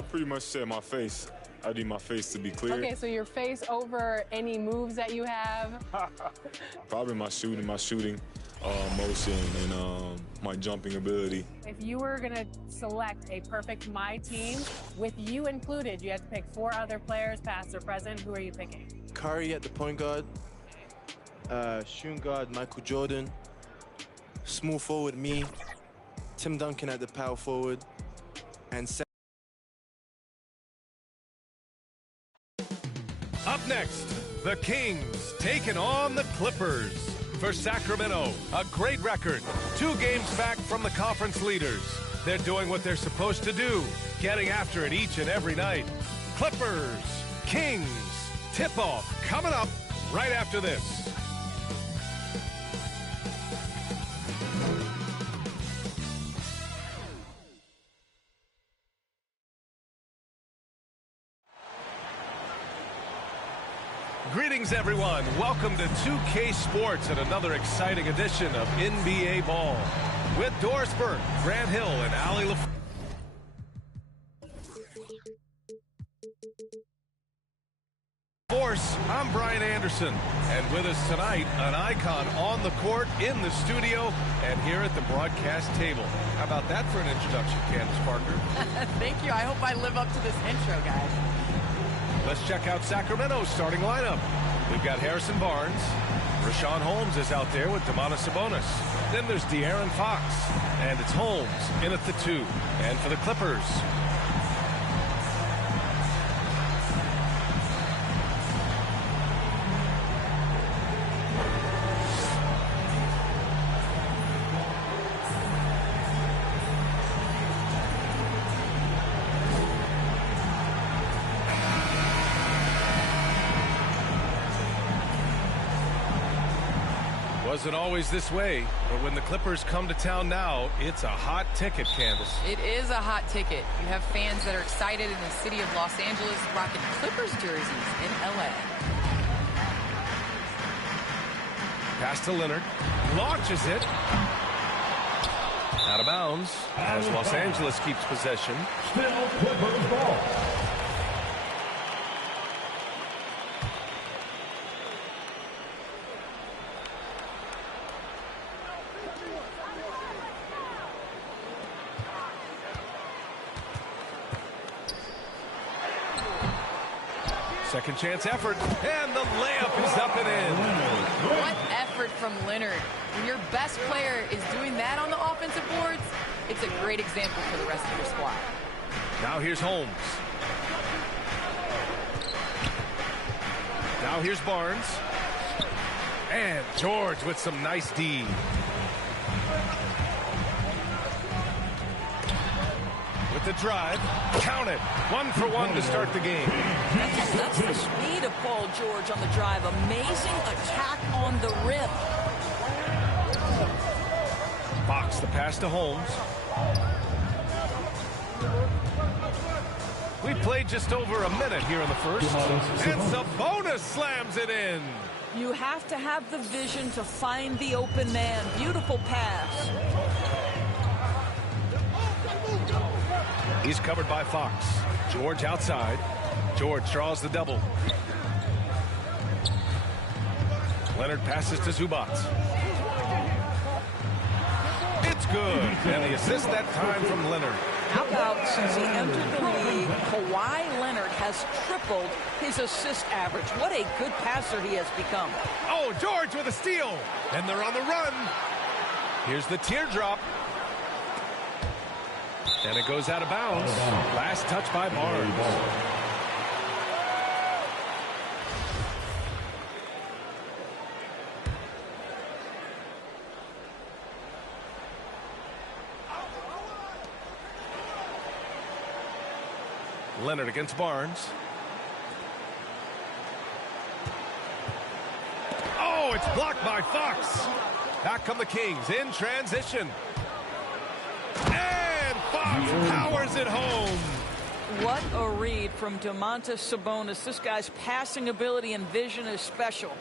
I pretty much said my face. I need my face to be clear. Okay, so your face over any moves that you have? Probably my shooting motion and my jumping ability. If you were going to select a perfect My Team, with you included, you had to pick 4 other players, past or present. Who are you picking? Curry at the point guard, shooting guard Michael Jordan, small forward me, Tim Duncan at the power forward, and Up next, the Kings taking on the Clippers. For Sacramento, a great record. 2 games back from the conference leaders. They're doing what they're supposed to do, getting after it each and every night. Clippers, Kings, tip-off coming up right after this. Greetings, everyone. Welcome to 2K Sports and another exciting edition of NBA Ball with Doris Burke, Grant Hill, and Ali LaFleur. I'm Brian Anderson, and with us tonight, an icon on the court, in the studio, and here at the broadcast table. How about that for an introduction, Candace Parker? Thank you. I hope I live up to this intro, guys. Let's check out Sacramento's starting lineup. We've got Harrison Barnes. Rashawn Holmes is out there with Domantas Sabonis. Then there's De'Aaron Fox. And it's Holmes in at the 2. And for the Clippers, wasn't always this way, but when the Clippers come to town now, it's a hot ticket, Candace. It is a hot ticket. You have fans that are excited in the city of Los Angeles rocking Clippers jerseys in LA. Pass to Leonard. Launches it. Out of bounds as Los Angeles keeps possession. Still Clippers ball. Second chance effort, and the layup is up and in. What effort from Leonard. When your best player is doing that on the offensive boards, it's a great example for the rest of your squad. Now here's Holmes. Now here's Barnes. And George with some nice D. With the drive, count it. 1 for 1 to start the game. That's the speed of Paul George on the drive. Amazing attack on the rim. Fox, the pass to Holmes. We played just over a minute here in the first. And Sabonis slams it in. You have to have the vision to find the open man. Beautiful pass. He's covered by Fox. George outside. George draws the double. Leonard passes to Zubac. It's good. And the assist that time from Leonard. How about since he entered the league, Kawhi Leonard has tripled his assist average. What a good passer he has become. Oh, George with a steal. And they're on the run. Here's the teardrop. And it goes out of bounds. Last touch by Barnes. Leonard against Barnes. Oh, it's blocked by Fox. Back come the Kings in transition. And Fox powers it home. What a read from Domantas Sabonis. This guy's passing ability and vision is special.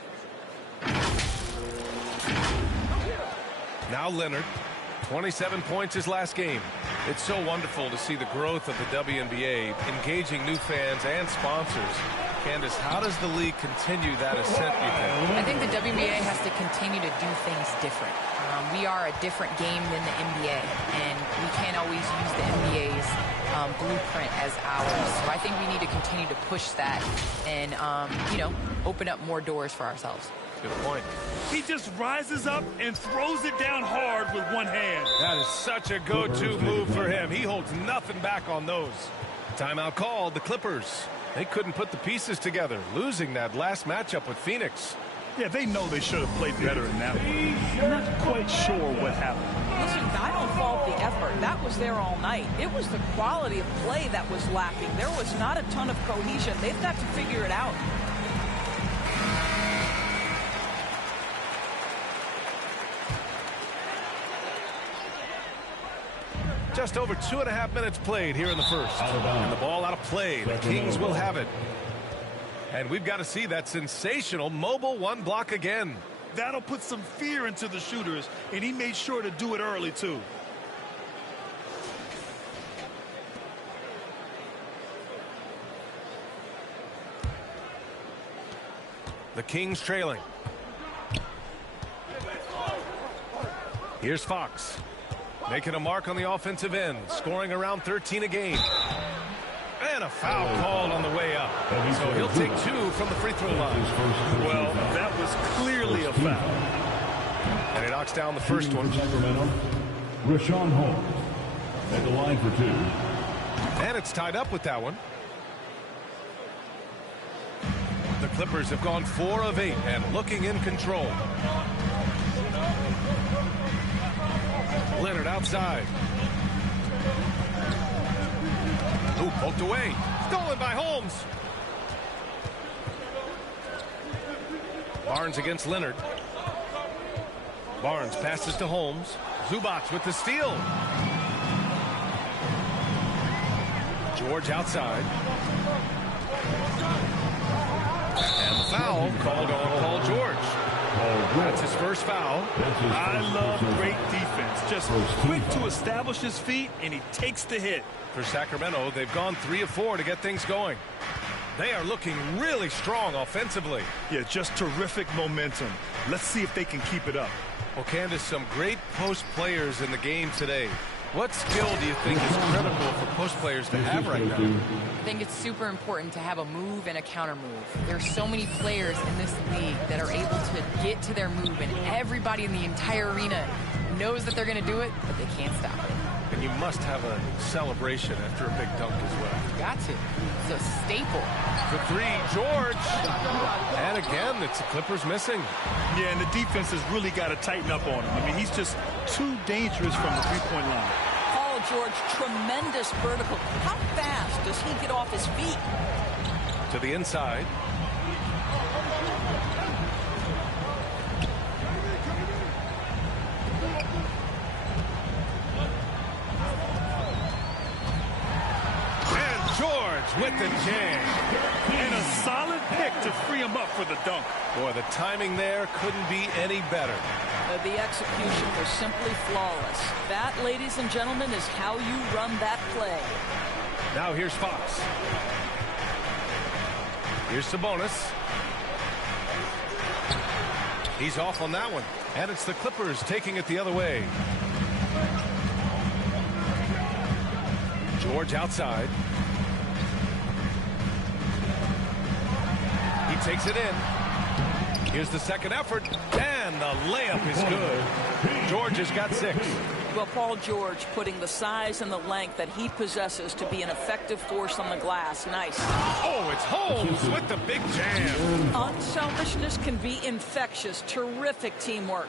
Now Leonard, 27 points his last game. It's so wonderful to see the growth of the WNBA, engaging new fans and sponsors. Candace, how does the league continue that ascent, you think? I think the WNBA has to continue to do things different. We are a different game than the NBA, and we can't always use the NBA's blueprint as ours. So I think we need to continue to push that and, you know, open up more doors for ourselves. Good point. He just rises up and throws it down hard with one hand. That is such a go-to move for him. He holds nothing back on those. Timeout called. The Clippers, they couldn't put the pieces together, losing that last matchup with Phoenix. Yeah, they know they should have played better in that one. I'm not quite sure what happened. Listen, I don't fault the effort. That was there all night. It was the quality of play that was lacking. There was not a ton of cohesion. They've got to figure it out. Just over 2.5 minutes played here in the first. And the ball out of play. The Kings will have it. And we've got to see that sensational mobile one block again. That'll put some fear into the shooters, and he made sure to do it early, too. The Kings trailing. Here's Fox. Making a mark on the offensive end, scoring around 13 a game. And a foul called on the way up. So he'll take 2 from the free throw line. Well, that was clearly a foul. And he knocks down the first one. Sacramento, Rashawn Holmes at the line for 2. And it's tied up with that one. The Clippers have gone 4 of 8 and looking in control. Leonard outside. Ooh, poked away. Stolen by Holmes. Barnes against Leonard. Barnes passes to Holmes. Zubac with the steal. George outside. And the foul called on Paul George. That's his first foul. I love great defense. Just quick to establish his feet, and he takes the hit. For Sacramento, they've gone 3 of 4 to get things going. They are looking really strong offensively. Yeah, just terrific momentum. Let's see if they can keep it up. Well, Candace, some great post players in the game today. What skill do you think is critical for post players to have right now? I think it's super important to have a move and a counter move. There's so many players in this league that are able to get to their move, and everybody in the entire arena knows that they're going to do it, but they can't stop it. And you must have a celebration after a big dunk as well. You got to. It's a staple. For 3, George. And again, it's the Clippers missing. Yeah, and the defense has really got to tighten up on him. I mean, he's just too dangerous from the three-point line. Paul George, tremendous vertical. How fast does he get off his feet? To the inside. With the jam. And a solid pick to free him up for the dunk. Boy, the timing there couldn't be any better. The execution was simply flawless. That, ladies and gentlemen, is how you run that play. Now here's Fox. Here's Sabonis. He's off on that one. And it's the Clippers taking it the other way. George outside. Takes it in. Here's the second effort, and the layup is good. George has got 6. Well, Paul George putting the size and the length that he possesses to be an effective force on the glass. Nice. Oh, it's Holmes with the big jam. Unselfishness can be infectious. Terrific teamwork.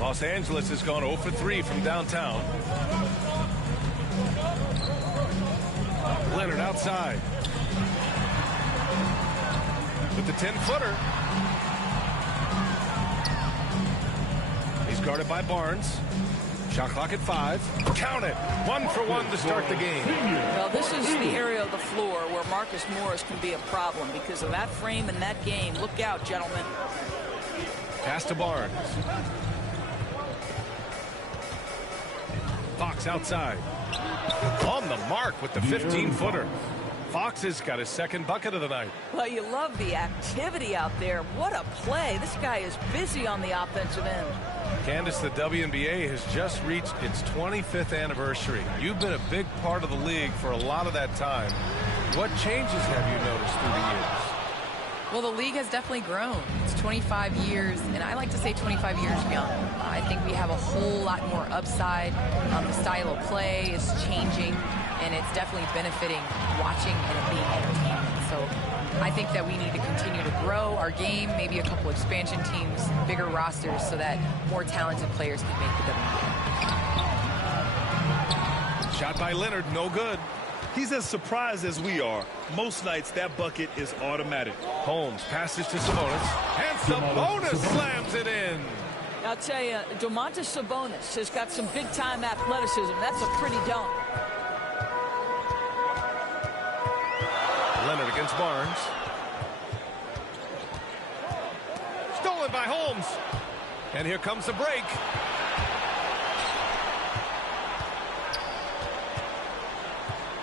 Los Angeles has gone 0 for 3 from downtown. Leonard outside. With the 10-footer. He's guarded by Barnes. Shot clock at 5. Count it. 1 for 1 to start the game. Well, this is the area of the floor where Marcus Morris can be a problem because of that frame and that game. Look out, gentlemen. Pass to Barnes. Fox outside. On the mark with the 15-footer. Fox has got his second bucket of the night. Well, you love the activity out there. What a play. This guy is busy on the offensive end. Candace, the WNBA has just reached its 25th anniversary. You've been a big part of the league for a lot of that time. What changes have you noticed through the years? Well, the league has definitely grown. It's 25 years, and I like to say 25 years young. I think we have a whole lot more upside. The style of play is changing, and it's definitely benefiting watching and it being entertainment. So I think that we need to continue to grow our game, maybe a couple expansion teams, bigger rosters, so that more talented players can make the WNBA. Shot by Leonard, no good. He's as surprised as we are. Most nights, that bucket is automatic. Holmes passes to Sabonis, and Sabonis slams it in. I'll tell you, Domantas Sabonis has got some big-time athleticism. That's a pretty dunk. Leonard against Barnes. Stolen by Holmes. And here comes the break.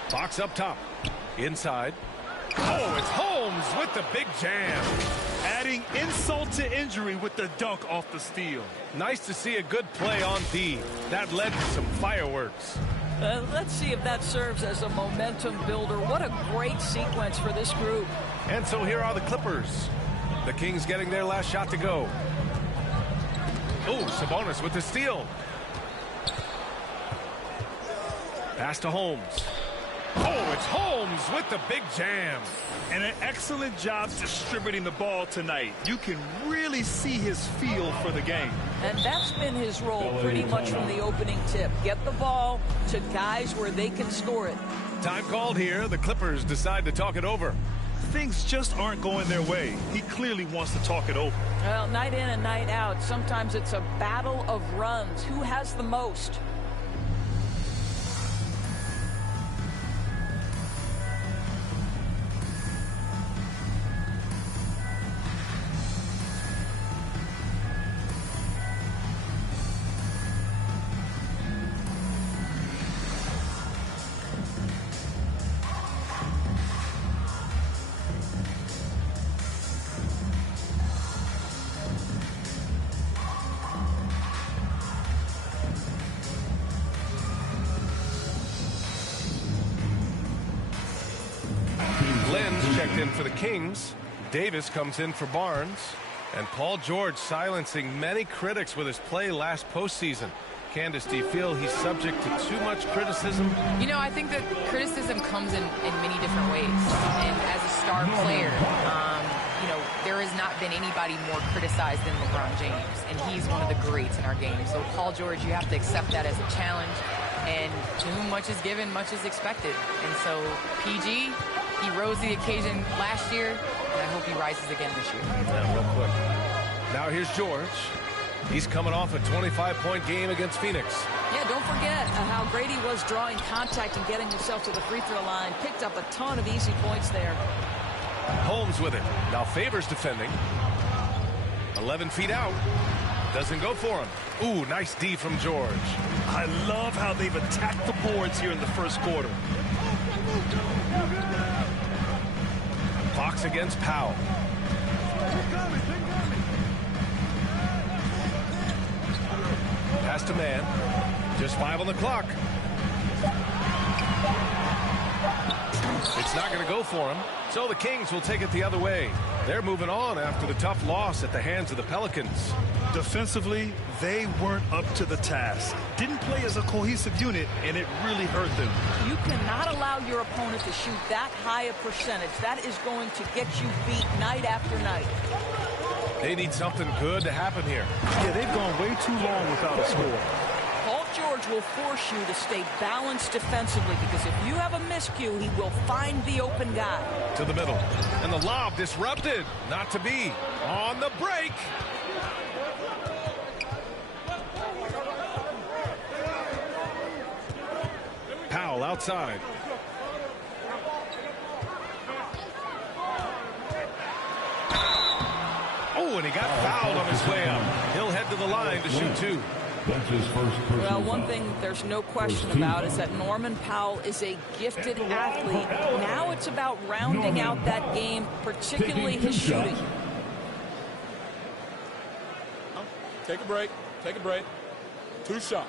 Fox up top. Inside. Oh, it's Holmes with the big jam. Adding insult to injury with the dunk off the steal. Nice to see a good play on D. That led to some fireworks. Let's see if that serves as a momentum builder. What a great sequence for this group. And so here are the Clippers. The Kings getting their last shot to go. Oh, Sabonis with the steal. Pass to Holmes. Oh, it's Holmes with the big jam. And an excellent job distributing the ball tonight. You can really see his feel for the game. And that's been his role pretty much from the opening tip. Get the ball to guys where they can score it. Time called here. The Clippers decide to talk it over. Things just aren't going their way. He clearly wants to talk it over. Well, night in and night out, sometimes it's a battle of runs. Who has the most? For the Kings, Davis comes in for Barnes, and Paul George silencing many critics with his play last postseason. Candace, do you feel he's subject to too much criticism? You know, I think that criticism comes in many different ways. And as a star player, you know, there has not been anybody more criticized than LeBron James, and he's one of the greats in our game. So Paul George, you have to accept that as a challenge, and to whom much is given, much is expected. And so PG, he rose to the occasion last year, and I hope he rises again this year. Yeah, real quick. Now here's George. He's coming off a 25-point game against Phoenix. Yeah, don't forget how great he was drawing contact and getting himself to the free throw line. Picked up a ton of easy points there. Holmes with it. Now Favors defending. 11 feet out. Doesn't go for him. Ooh, nice D from George. I love how they've attacked the boards here in the first quarter. Fox against Powell. Pass to man. Just 5 on the clock. It's not going to go for him. So the Kings will take it the other way. They're moving on after the tough loss at the hands of the Pelicans. Defensively, they weren't up to the task. Didn't play as a cohesive unit, and it really hurt them. You cannot allow your opponent to shoot that high a percentage. That is going to get you beat night after night. They need something good to happen here. Yeah, they've gone way too long without a score. Paul George will force you to stay balanced defensively, because if you have a miscue, he will find the open guy. To the middle. And the lob disrupted. Not to be. On the break. Powell outside. Oh, and he got fouled on his way up. He'll head to the line to shoot 2. That's his first personal Well, one foul. thing there's no question about is that Norman Powell is a gifted athlete. Now it's about rounding out that game, particularly his shooting. Take a break. Take a break. 2 shots.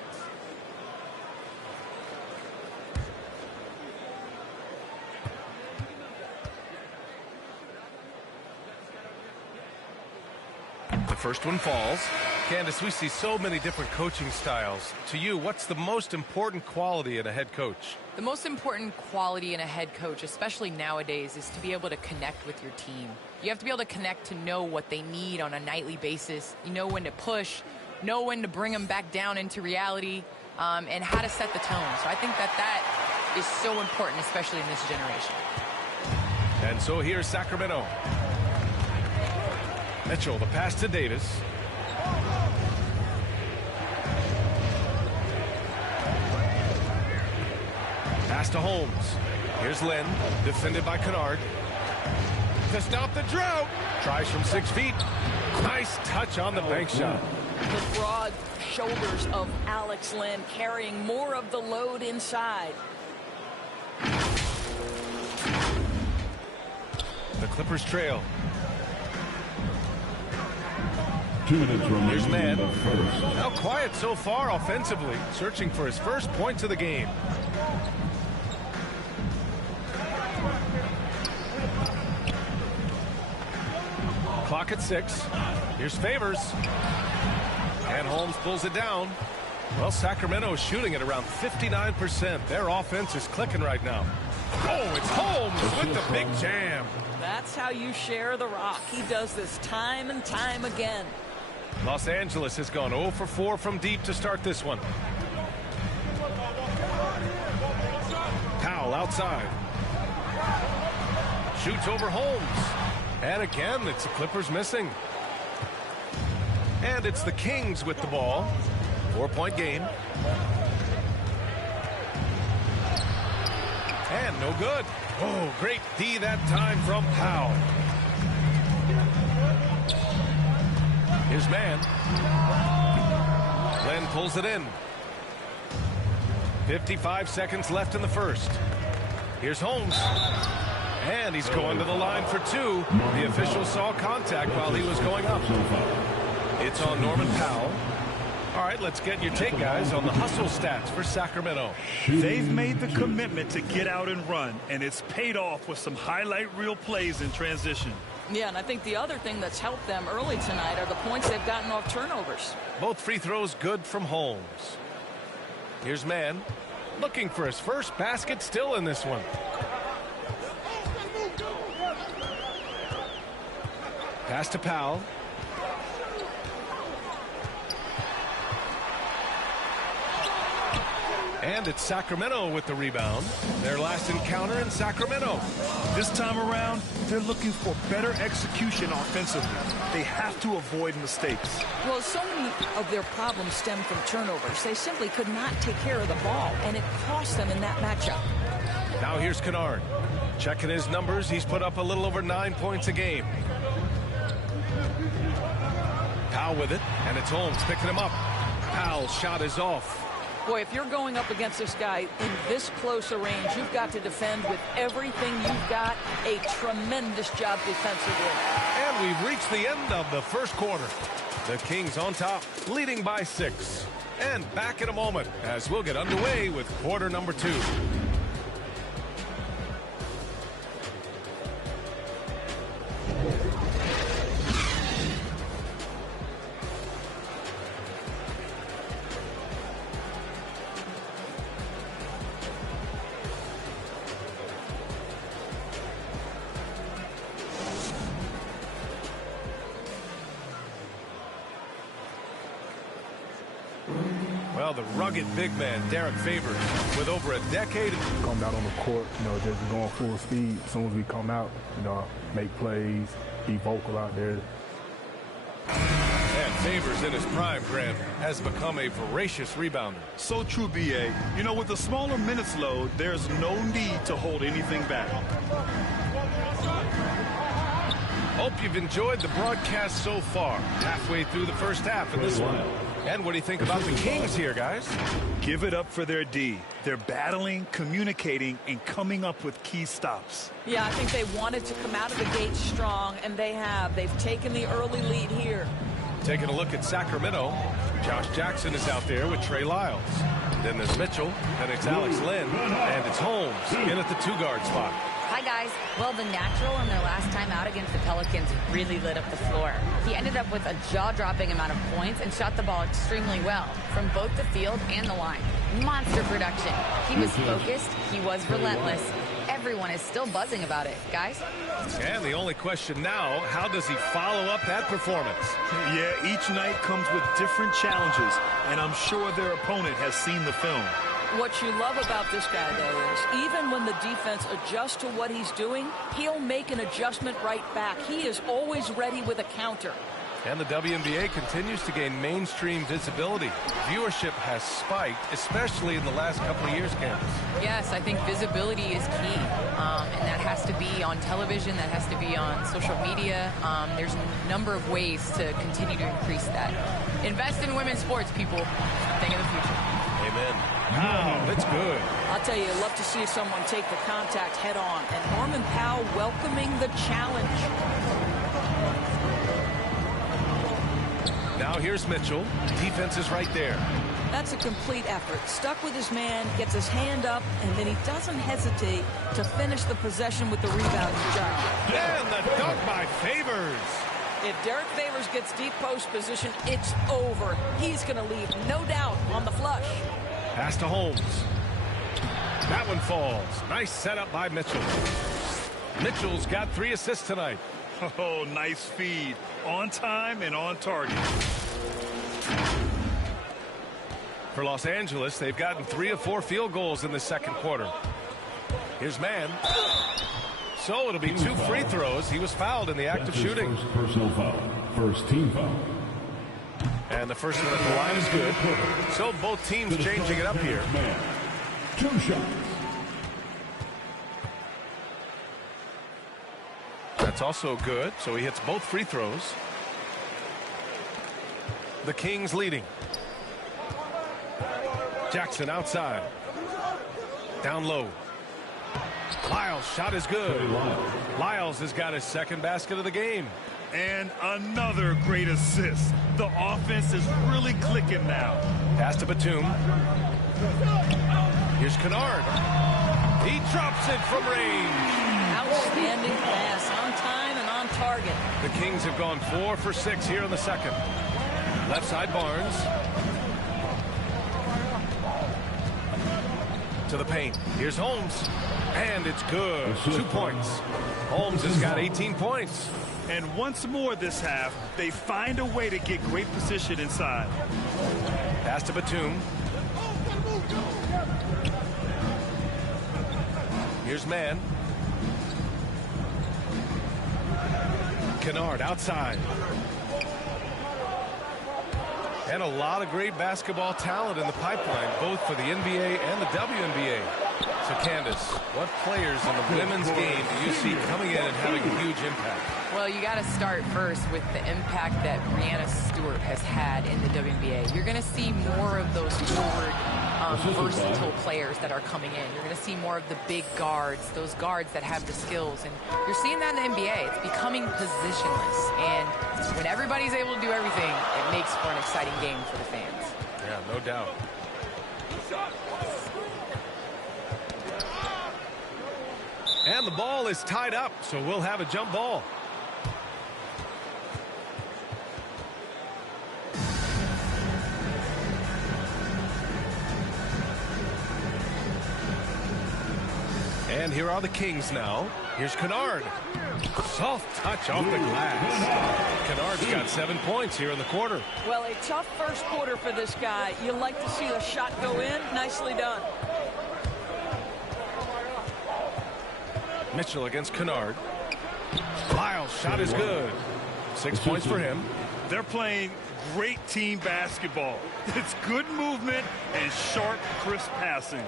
The first one falls. Candace, we see so many different coaching styles. To you, what's the most important quality in a head coach? The most important quality in a head coach, especially nowadays, is to be able to connect with your team. You have to be able to connect to know what they need on a nightly basis. You know when to push, know when to bring them back down into reality, and how to set the tone. So I think that is so important, especially in this generation. And so here's Sacramento. Mitchell, the pass to Davis. Pass to Holmes. Here's Lynn, defended by Kennard. To stop the drought. Tries from 6 feet. Nice touch on the bank shot. The broad shoulders of Alex Lynn carrying more of the load inside. The Clippers trail. 2 minutes remaining. Here's Mann. in the first. Now quiet so far offensively, searching for his first points of the game. Clock at 6. Here's Favors. And Holmes pulls it down. Well, Sacramento is shooting at around 59%. Their offense is clicking right now. Oh, it's Holmes with the big jam. That's how you share the rock. He does this time and time again. Los Angeles has gone 0 for 4 from deep to start this one. Powell outside. Shoots over Holmes. And again, it's the Clippers missing. And it's the Kings with the ball. 4-point game. And no good. Oh, great D that time from Powell. Here's Mann. Len pulls it in. 55 seconds left in the first. Here's Holmes. And he's going to the line for 2. The official saw contact while he was going up. It's on Norman Powell. All right, let's get your take, guys, on the hustle stats for Sacramento. They've made the commitment to get out and run, and it's paid off with some highlight reel plays in transition. Yeah, and I think the other thing that's helped them early tonight are the points they've gotten off turnovers. Both free throws good from Holmes. Here's Mann, looking for his first basket, still in this one. Pass to Powell. And it's Sacramento with the rebound. Their last encounter in Sacramento. This time around, they're looking for better execution offensively. They have to avoid mistakes. Well, so many of their problems stem from turnovers. They simply could not take care of the ball, and it cost them in that matchup. Now here's Kennard. Checking his numbers, he's put up a little over 9 points a game. Powell with it, and it's Holmes picking him up. Powell's shot is off. Boy, if you're going up against this guy in this close a range, you've got to defend with everything you've got. A tremendous job defensively. And we've reached the end of the first quarter. The Kings on top, leading by 6. And back in a moment as we'll get underway with quarter number 2. Well, the rugged big man, Derek Favors, with over a decade. Come out on the court, just going full speed. As soon as we come out, make plays, be vocal out there. And Favors in his prime, Grant, has become a voracious rebounder. So true, B.A. With a smaller minutes load, there's no need to hold anything back. Hope you've enjoyed the broadcast so far. Halfway through the first half in this one. And what do you think about the Kings here, guys? Give it up for their D. They're battling, communicating, and coming up with key stops. Yeah, I think they wanted to come out of the gate strong, and they have. They've taken the early lead here. Taking a look at Sacramento, Josh Jackson is out there with Trey Lyles. Then there's Mitchell, then it's Alex Lynn, and it's Holmes in at the 2-guard spot. Hi, guys. Well, the natural in their last time out against the Pelicans really lit up the floor. He ended up with a jaw-dropping amount of points and shot the ball extremely well from both the field and the line. Monster production. He was focused. He was relentless. Everyone is still buzzing about it, guys. And the only question now, how does he follow up that performance? Yeah, each night comes with different challenges, and I'm sure their opponent has seen the film. What you love about this guy, though, is even when the defense adjusts to what he's doing, he'll make an adjustment right back. He is always ready with a counter. And the WNBA continues to gain mainstream visibility. Viewership has spiked, especially in the last couple of years, Candace. Yes, I think visibility is key, and that has to be on television, that has to be on social media. There's a number of ways to continue to increase that. Invest in women's sports, people. Think of the future. Amen. Wow, that's good. I'll tell you, I love to see someone take the contact head on, and Norman Powell welcoming the challenge. Now here's Mitchell. Defense is right there. That's a complete effort. Stuck with his man, gets his hand up, and then he doesn't hesitate to finish the possession with the rebound job. And the dunk by Favors. If Derek Favors gets deep post position, it's over. He's going to leave, no doubt, on the flush. Pass to Holmes. That one falls. Nice setup by Mitchell. Mitchell's got 3 assists tonight. Oh, nice feed. On time and on target. For Los Angeles, they've gotten 3 of 4 field goals in the second quarter. Here's Mann. So it'll be 2 free throws. He was fouled in the act of shooting. First personal foul. First team foul. And the first one at the line is good. So both teams changing it up here. 2 shots. That's also good. So he hits both free throws. The Kings leading. Jackson outside. Down low. Lyles' shot is good. Lyles has got his second basket of the game. And another great assist. The offense is really clicking now. Pass to Batum. Here's Kennard. He drops it from range. Outstanding pass, on time and on target. The Kings have gone 4 for 6 here in the second. Left side Barnes. To the paint. Here's Holmes. And it's good. 2 points. Holmes has got 18 points. And once more this half, they find a way to get great position inside. Pass to Batum. Here's Mann. Kennard outside. And a lot of great basketball talent in the pipeline, both for the NBA and the WNBA. So, Candace, what players in the women's game do you see coming in and having a huge impact? Well, you got to start first with the impact that Breanna Stewart has had in the WNBA. You're going to see more of those forward, versatile players that are coming in. You're going to see more of the big guards, those guards that have the skills. And you're seeing that in the NBA. It's becoming positionless. And when everybody's able to do everything, it makes for an exciting game for the fans. Yeah, no doubt. And the ball is tied up, so we'll have a jump ball. And here are the Kings now. Here's Kennard. Soft touch off the glass. Kennard's got 7 points here in the quarter. Well, a tough first quarter for this guy. You like to see the shot go in. Nicely done. Mitchell against Kennard. Lyles' shot is good. 6 points for him. They're playing great team basketball. It's good movement and sharp, crisp passing.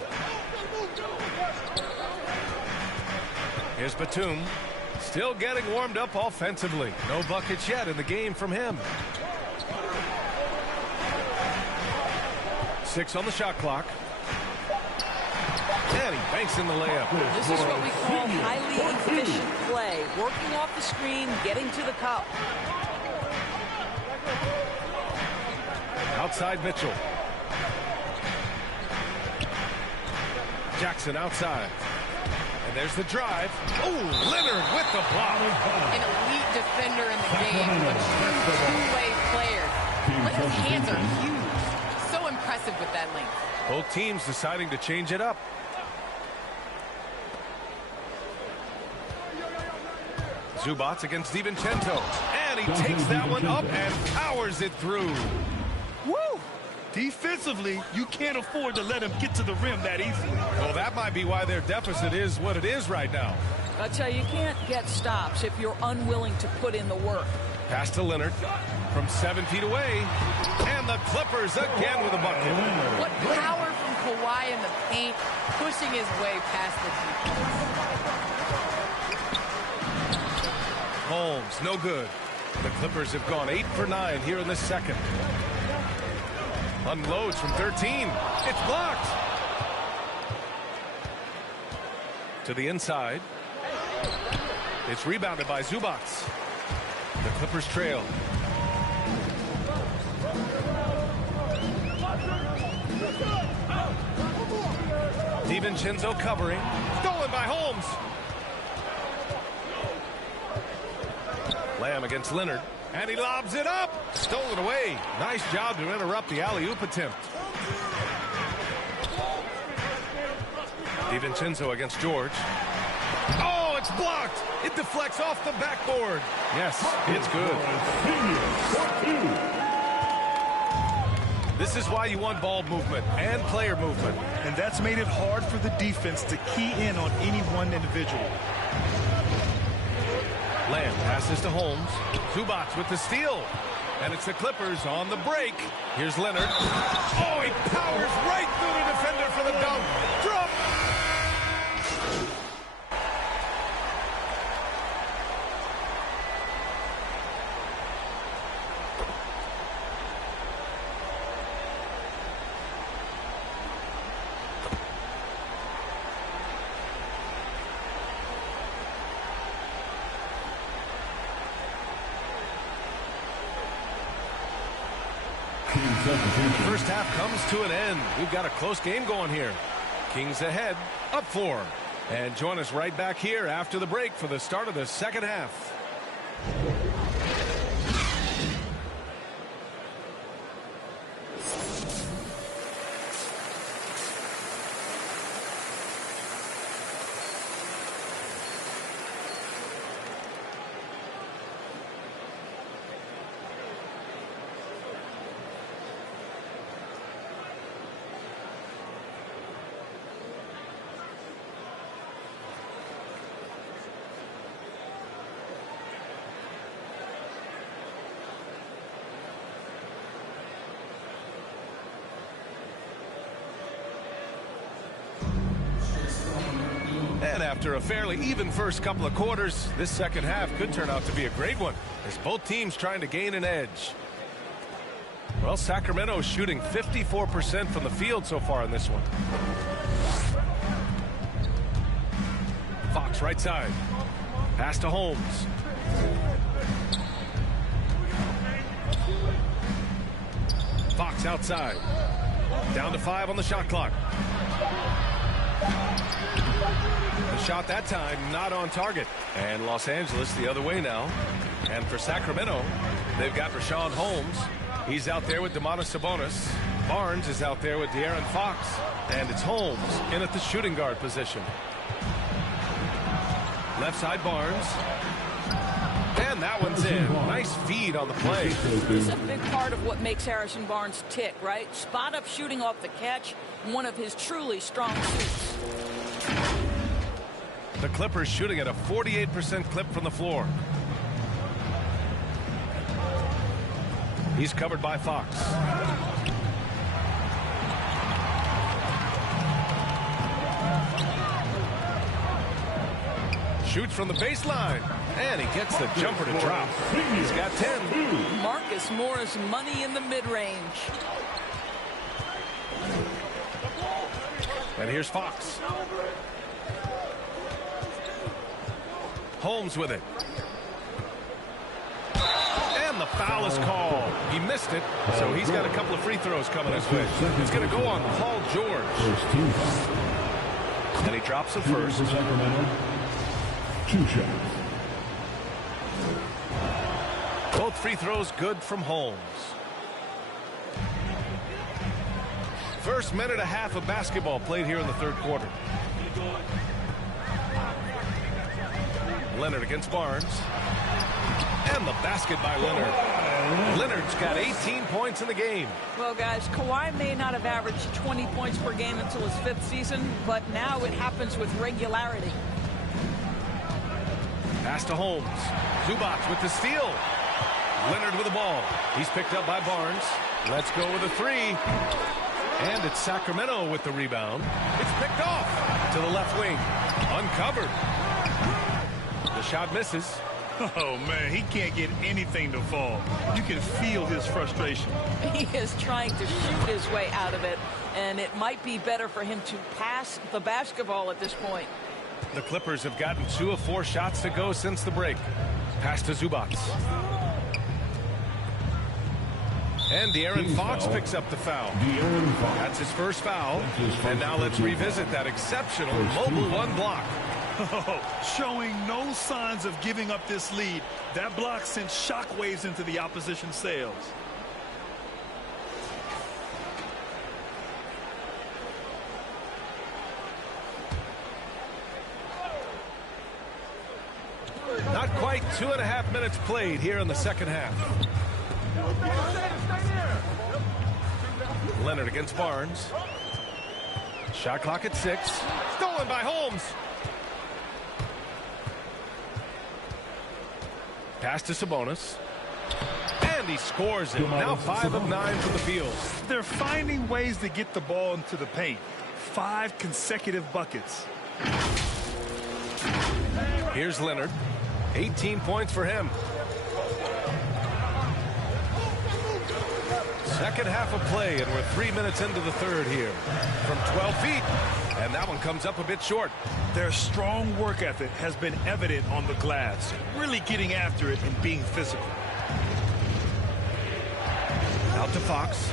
Here's Batum. Still getting warmed up offensively. No buckets yet in the game from him. 6 on the shot clock. And he banks in the layup. This is what we call highly efficient play. Working off the screen, getting to the cup. Outside Mitchell. Jackson outside. And there's the drive. Oh, Leonard with the block. An elite defender in the game. A true two-way player. Leonard's hands are huge. So impressive with that length. Both teams deciding to change it up. Zubats against DiVincenzo. And he takes that one up and powers it through. Woo! Defensively, you can't afford to let him get to the rim that easily. Well, that might be why their deficit is what it is right now. I tell you, you can't get stops if you're unwilling to put in the work. Pass to Leonard from 7 feet away. And the Clippers again with a bucket. What power from Kawhi in the paint, pushing his way past the defense. Holmes, no good. The Clippers have gone 8 for 9 here in the second. Unloads from 13. It's blocked. To the inside. It's rebounded by Zubats. The Clippers trail. DiVincenzo covering. Stolen by Holmes. Lamb against Leonard. And he lobs it up. Stolen away. Nice job to interrupt the alley-oop attempt. DiVincenzo against George. Oh, it's blocked. It deflects off the backboard. Yes, it's good. This is why you want ball movement and player movement. And that's made it hard for the defense to key in on any one individual. Lamb passes to Holmes. Zubats with the steal. And it's the Clippers on the break. Here's Leonard. Oh, he powers right through the defender for the dunk. Drop. First half comes to an end. We've got a close game going here. Kings ahead, up 4. And join us right back here after the break for the start of the second half. And after a fairly even first couple of quarters, this second half could turn out to be a great one as both teams trying to gain an edge. Well, Sacramento is shooting 54% from the field so far in this one. Fox right side. Pass to Holmes. Fox outside. Down to 5 on the shot clock. The shot that time not on target. And Los Angeles the other way now. And for Sacramento, they've got Richaun Holmes. He's out there with Domantas Sabonis. Barnes is out there with De'Aaron Fox. And it's Holmes in at the shooting guard position. Left side Barnes. And that one's in. Nice feed on the play. It's a big part of what makes Harrison Barnes tick, right? Spot up shooting off the catch, one of his truly strong suits. The Clippers shooting at a 48% clip from the floor. He's covered by Fox. Shoots from the baseline. And he gets the jumper to drop. He's got 10. Marcus Morris money in the mid-range. And here's Fox. Holmes with it. And the foul is called. He missed it, so he's got a couple of free throws coming his way. It's going to go on Paul George. And he drops the first. Sacramento. 2 shots. Both free throws good from Holmes. First minute and a half of basketball played here in the third quarter. Leonard against Barnes. And the basket by Leonard. Leonard's got 18 points in the game. Well, guys, Kawhi may not have averaged 20 points per game until his 5th season, but now it happens with regularity. Pass to Holmes. Zubac with the steal. Leonard with the ball. He's picked up by Barnes. Let's go with a 3. And it's Sacramento with the rebound. It's picked off to the left wing. Uncovered. The shot misses. Oh, man, he can't get anything to fall. You can feel his frustration. He is trying to shoot his way out of it, and it might be better for him to pass the basketball at this point. The Clippers have gotten 2 of 4 shots to go since the break. Pass to Zubac. And De'Aaron Fox picks up the foul. That's his first foul. And now let's revisit that exceptional mobile 1 block. Showing no signs of giving up this lead. That block sent shockwaves into the opposition sails. Not quite 2.5 minutes played here in the second half. Leonard against Barnes. Shot clock at 6. Stolen by Holmes. Pass to Sabonis. And he scores it. Now 5 of 9 from the field. They're finding ways to get the ball into the paint. 5 consecutive buckets. Here's Leonard. 18 points for him. Second half of play, and we're 3 minutes into the third here. From 12 feet, and that one comes up a bit short. Their strong work ethic has been evident on the glass, really getting after it and being physical. Out to Fox.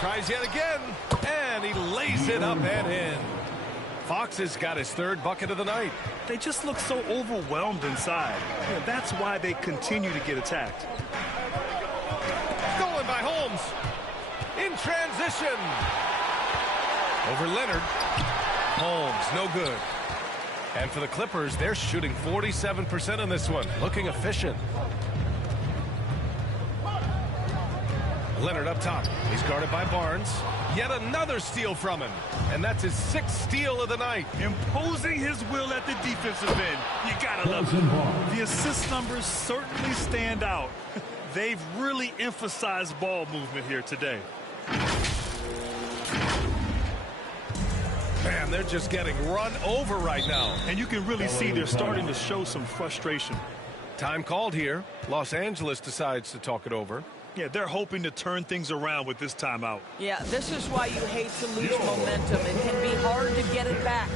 Tries yet again, and he lays it up and in. Fox has got his 3rd bucket of the night. They just look so overwhelmed inside. Yeah, that's why they continue to get attacked. Stolen by Holmes. In transition. Over Leonard. Holmes, no good. And for the Clippers, they're shooting 47% in this one. Looking efficient. Leonard up top. He's guarded by Barnes. Yet another steal from him. And that's his 6th steal of the night. Imposing his will at the defensive end. You gotta love it. The assist numbers certainly stand out. They've really emphasized ball movement here today. Man, they're just getting run over right now. And you can really see they're starting to show some frustration. Time called here. Los Angeles decides to talk it over. Yeah, they're hoping to turn things around with this timeout. Yeah, this is why you hate to lose momentum. It can be hard to get it back.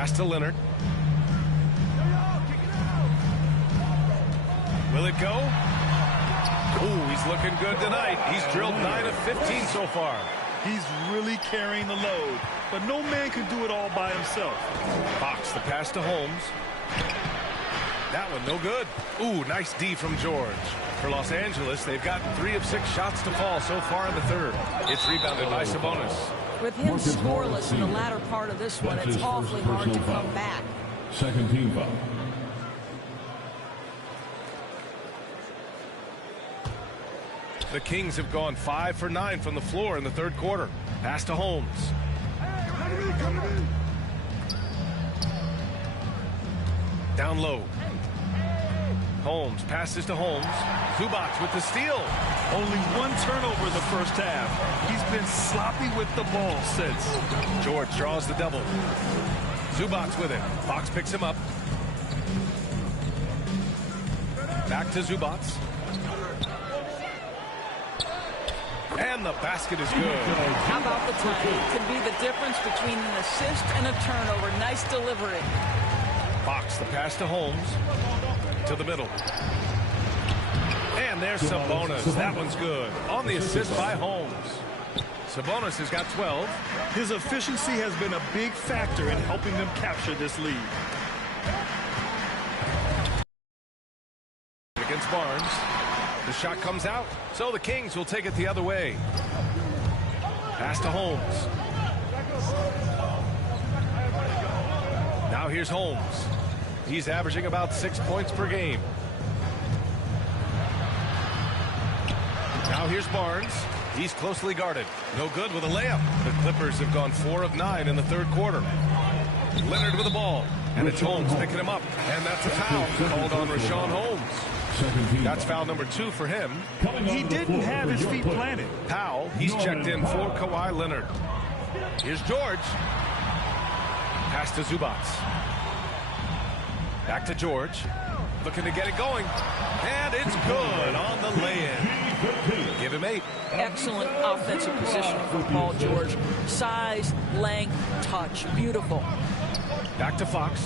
Pass to Leonard. Will it go? Ooh, he's looking good tonight. He's drilled 9 of 15 so far. He's really carrying the load, but no man can do it all by himself. Fox, the pass to Holmes. That one no good. Ooh, nice D from George. For Los Angeles, they've gotten 3 of 6 shots to fall so far in the third. It's rebounded by Sabonis. With him scoreless in the latter part of this one, it's awfully hard to come back. Second team foul. The Kings have gone 5 for 9 from the floor in the third quarter. Pass to Holmes. Down low. Holmes passes to Holmes. Zubac with the steal. Only 1 turnover in the first half. He's been sloppy with the ball since. George draws the double. Zubac with it. Fox picks him up. Back to Zubac. And the basket is good. How about the timing? Could be the difference between an assist and a turnover. Nice delivery. Fox, the pass to Holmes. To the middle. And there's Sabonis. That one's good. On the assist by Holmes. Sabonis has got 12. His efficiency has been a big factor in helping them capture this lead. Against Barnes. The shot comes out, so the Kings will take it the other way. Pass to Holmes. Now here's Holmes. He's averaging about 6 points per game. Now here's Barnes. He's closely guarded. No good with a layup. The Clippers have gone 4 of 9 in the third quarter. Leonard with the ball. And it's Holmes picking him up. And that's a foul called on Richaun Holmes. That's foul number 2 for him. He didn't have his feet planted. Powell, he's checked in for Kawhi Leonard. Here's George. Pass to Zubac. Back to George. Looking to get it going. And it's good on the lay-in. Give him 8. Excellent offensive position from Paul George. Size, length, touch. Beautiful. Back to Fox.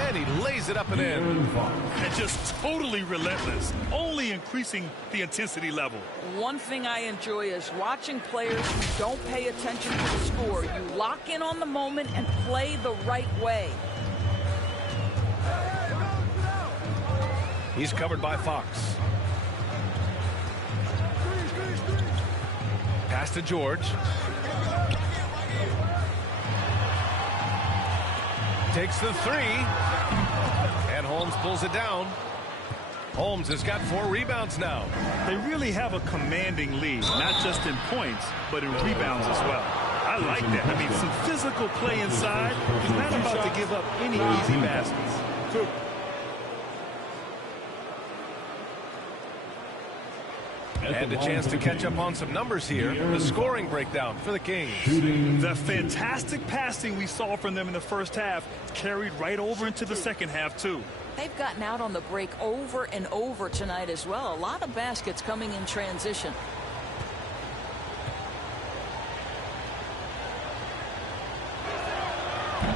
And he lays it up and in. And just totally relentless, only increasing the intensity level. One thing I enjoy is watching players who don't pay attention to the score. You lock in on the moment and play the right way. He's covered by Fox. Pass to George. Takes the 3. And Holmes pulls it down. Holmes has got 4 rebounds now. They really have a commanding lead, not just in points, but in rebounds as well. I like that. I mean, some physical play inside. He's not about to give up any easy baskets. And a chance to catch up on some numbers here. The scoring breakdown for the Kings. The fantastic passing we saw from them in the first half carried right over into the second half, too. They've gotten out on the break over and over tonight as well. A lot of baskets coming in transition.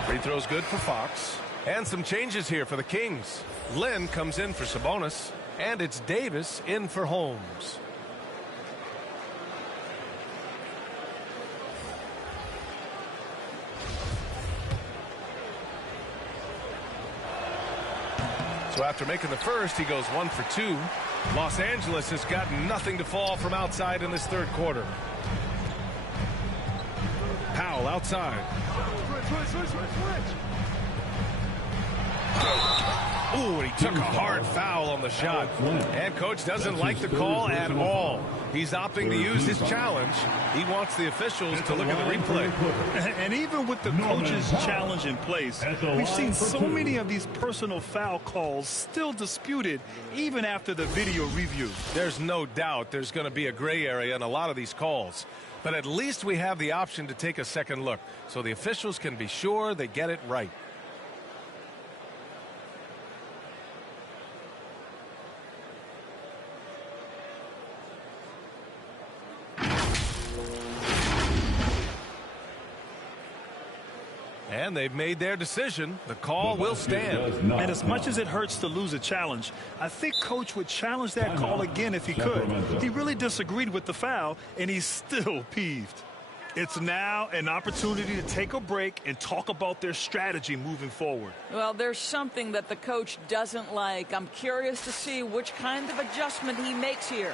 Free throw's good for Fox. And some changes here for the Kings. Lynn comes in for Sabonis. And it's Davis in for Holmes. So after making the first, he goes 1 for 2. Los Angeles has got nothing to fall from outside in this third quarter. Powell outside. Ooh, and he took a hard foul on the shot. And coach doesn't like the call at all. He's opting to use his challenge. He wants the officials to look at the replay. And even with the coach's challenge in place, we've seen so many of these personal foul calls still disputed even after the video review. There's no doubt there's going to be a gray area in a lot of these calls. But at least we have the option to take a second look so the officials can be sure they get it right. And they've made their decision. The call will stand. And as much as it hurts to lose a challenge, I think Coach would challenge that call again if he could. He really disagreed with the foul, and he's still peeved. It's now an opportunity to take a break and talk about their strategy moving forward. Well, there's something that the coach doesn't like. I'm curious to see which kind of adjustment he makes here.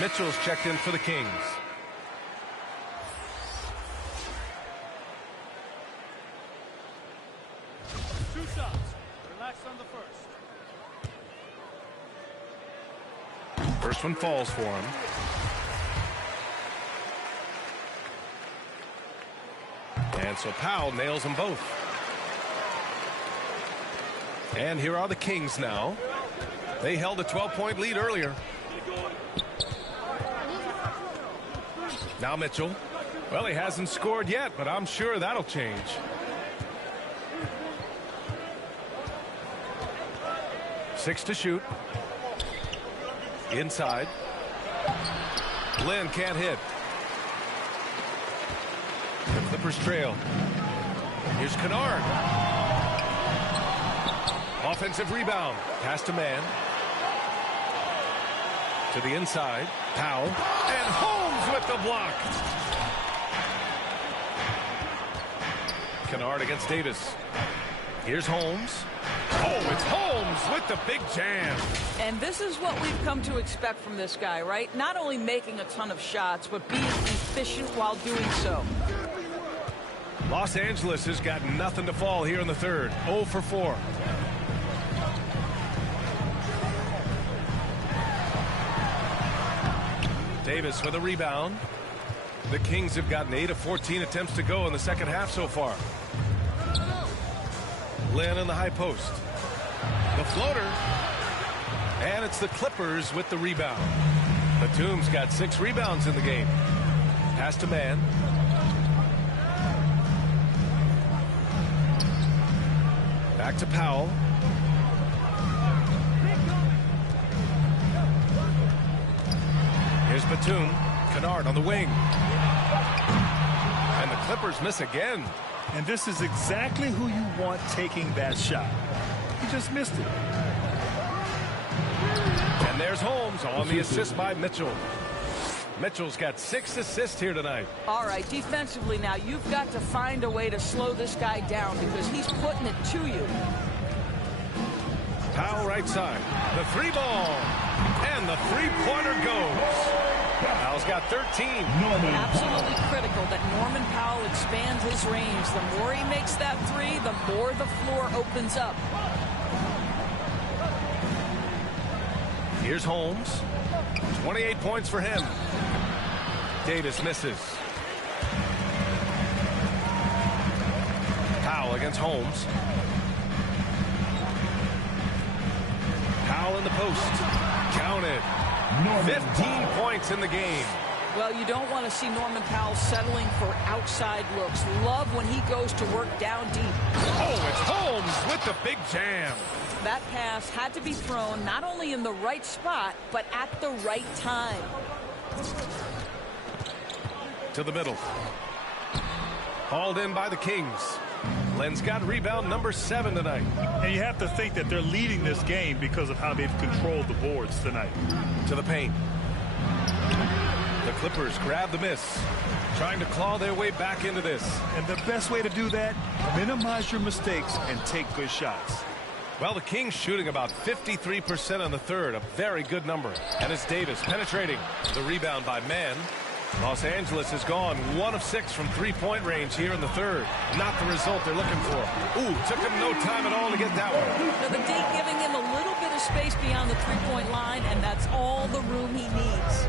Mitchell's checked in for the Kings. Two shots. Relax on the first. First one falls for him. And so Powell nails them both. And here are the Kings now. They held a 12-point lead earlier. Now Mitchell. Well, he hasn't scored yet, but I'm sure that'll change. Six to shoot. Inside. Lynn can't hit. The Clippers trail. Here's Kennard. Offensive rebound. Pass to man. To the inside. Powell. And Holmes with the block. Kennard against Davis. Here's Holmes. Oh, it's Holmes with the big jam. And this is what we've come to expect from this guy, right? Not only making a ton of shots, but being efficient while doing so. Los Angeles has got nothing to fall here in the third. 0 for 4. Davis with a rebound. The Kings have gotten 8 of 14 attempts to go in the second half so far. Lynn in the high post. The floater. And it's the Clippers with the rebound. Batum's got 6 rebounds in the game. Pass to man. Back to Powell. Here's Batum. Kennard on the wing. And the Clippers miss again. And this is exactly who you want taking that shot. He just missed it. And there's Holmes on the assist by Mitchell. Mitchell's got 6 assists here tonight. All right, defensively now, you've got to find a way to slow this guy down because he's putting it to you. Powell right side. The 3 ball. And the 3-pointer goes. Powell's got 13. Absolutely critical that Norman Powell expands his range. The more he makes that 3, the more the floor opens up. Here's Holmes. 28 points for him. Davis misses. Powell against Holmes. Powell in the post. Counted. 15 points in the game. Well, you don't want to see Norman Powell settling for outside looks. Love when he goes to work down deep. Oh, it's Holmes with the big jam. That pass had to be thrown not only in the right spot, but at the right time. To the middle. Hauled in by the Kings. Len's got rebound number 7 tonight. And you have to think that they're leading this game because of how they've controlled the boards tonight. To the paint. The Clippers grab the miss. Trying to claw their way back into this. And the best way to do that, minimize your mistakes and take good shots. Well, the Kings shooting about 53% in the third, a very good number. And it's Davis penetrating. The rebound by Mann. Los Angeles has gone 1 of 6 from three-point range here in the third. Not the result they're looking for. Ooh, took him no time at all to get that one. Now the D giving him a little bit of space beyond the three-point line, and that's all the room he needs.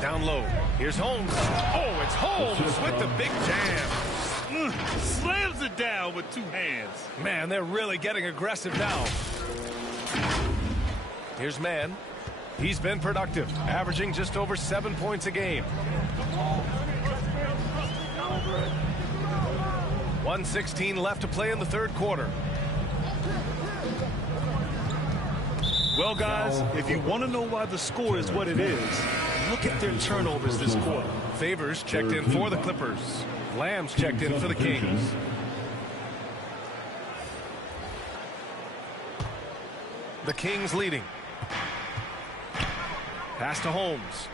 Down low. Here's Holmes. Oh, it's Holmes with the big jam. Slams it down with 2 hands. Man, they're really getting aggressive now. Here's Mann. He's been productive, averaging just over 7 points a game. 1:16 left to play in the third quarter. Well, guys, if you want to know why the score is what it is, look at their turnovers this quarter. Favors checked in for the Clippers. Lamb's checked in for the Kings. The Kings leading. Pass to Holmes.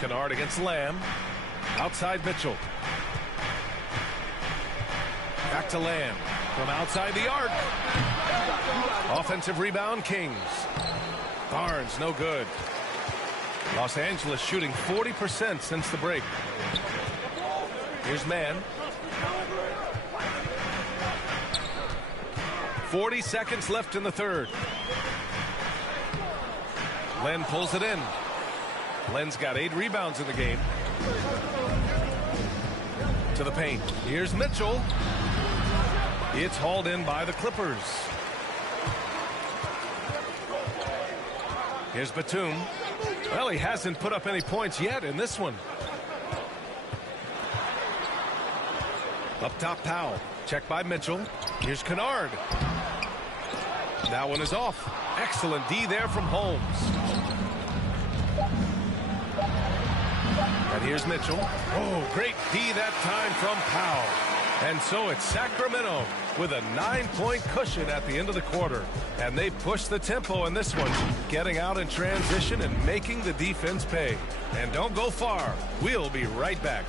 Kennard against Lamb. Outside Mitchell. Back to Lamb. From outside the arc. Offensive rebound, Kings. Barnes, no good. Los Angeles shooting 40% since the break. Here's Mann. 40 seconds left in the third. Len pulls it in. Len's got 8 rebounds in the game. To the paint. Here's Mitchell. It's hauled in by the Clippers. Here's Batum. Well, he hasn't put up any points yet in this one. Up top, Powell. Checked by Mitchell. Here's Kennard. That one is off. Excellent D there from Holmes. And here's Mitchell. Oh, great D that time from Powell. And so it's Sacramento with a 9-point cushion at the end of the quarter. And they push the tempo in this one, getting out in transition and making the defense pay. And don't go far. We'll be right back.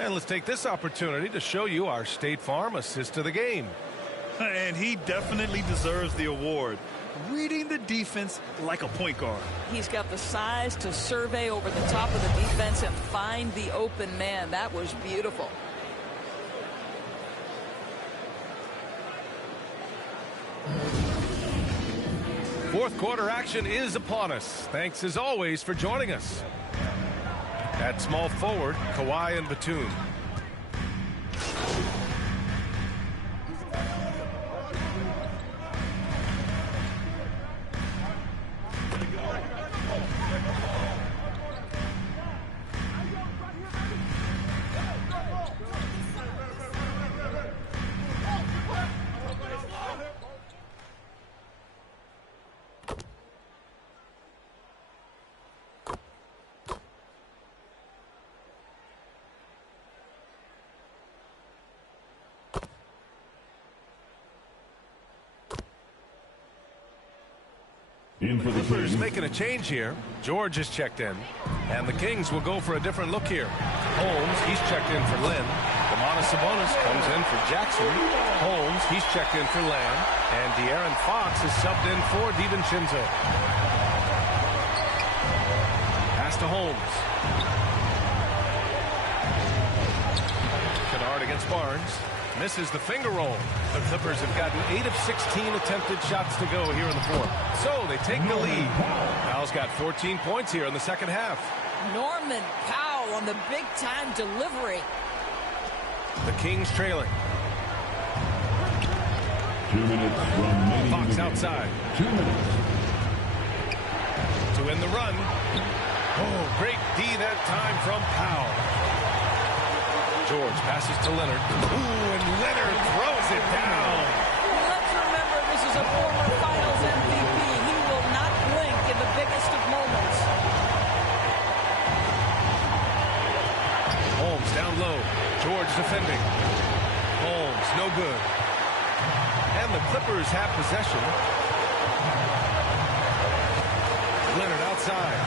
And let's take this opportunity to show you our State Farm assist of the game. And he definitely deserves the award. Reading the defense like a point guard. He's got the size to survey over the top of the defense and find the open man. That was beautiful. Fourth quarter action is upon us. Thanks as always for joining us. At small forward, Kawhi and Batum. Clippers making a change here. George is checked in. And the Kings will go for a different look here. Holmes, he's checked in for Lynn. Domantas Sabonis comes in for Jackson. Holmes, he's checked in for Lamb. And De'Aaron Fox is subbed in for DiVincenzo. Pass to Holmes. Kennard against Barnes. Misses the finger roll. The Clippers have gotten 8 of 16 attempted shots to go here in the fourth. So they take the lead. Powell's got 14 points here in the second half. Norman Powell on the big-time delivery. The Kings trailing. 2 minutes remaining. Fox outside. 2 minutes. To win the run. Oh, great D that time from Powell. George passes to Leonard. Ooh, and Leonard throws it down. Let's remember this is a former Finals MVP. He will not blink in the biggest of moments. Holmes down low. George defending. Holmes, no good. And the Clippers have possession. Leonard outside.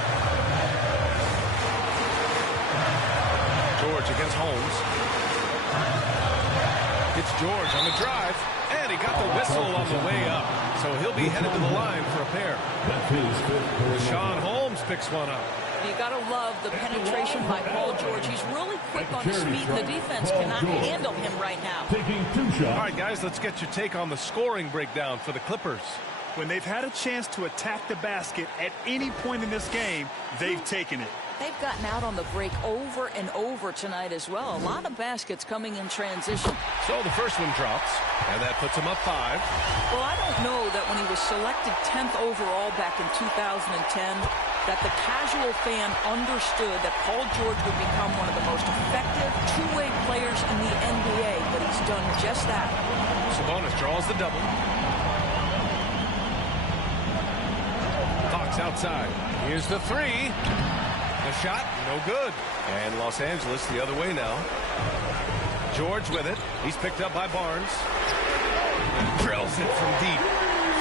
George against Holmes. It's George on the drive. And he got the whistle on the way up. So he'll be headed to the line for a pair. Sean Holmes picks one up. You got to love the penetration by Paul George. He's really quick on his feet. The defense cannot handle him right now. Taking 2 shots. All right, guys, let's get your take on the scoring breakdown for the Clippers. When they've had a chance to attack the basket at any point in this game, they've taken it. They've gotten out on the break over and over tonight as well. A lot of baskets coming in transition. So the first one drops, and that puts him up 5. Well, I don't know that when he was selected 10th overall back in 2010, that the casual fan understood that Paul George would become one of the most effective two-way players in the NBA, but he's done just that. Sabonis draws the double. Fox outside. Here's the 3. The shot, no good. And Los Angeles the other way now. George with it. He's picked up by Barnes. Drills it from deep.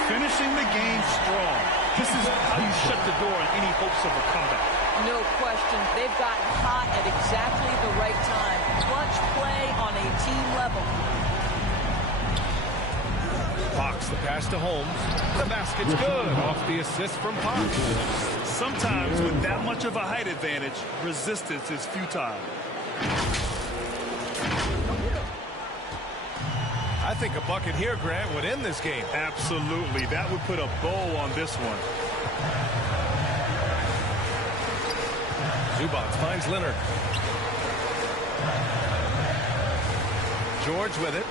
Finishing the game strong. This is how you shut the door on any hopes of a comeback. No question. They've gotten hot at exactly the right time. Clutch play on a team level. Fox, the pass to Holmes. The basket's good off the assist from Fox. Sometimes with that much of a height advantage, resistance is futile. I think a bucket here, Grant, would end this game. Absolutely. That would put a bow on this one. Zubac finds Leonard. George with it.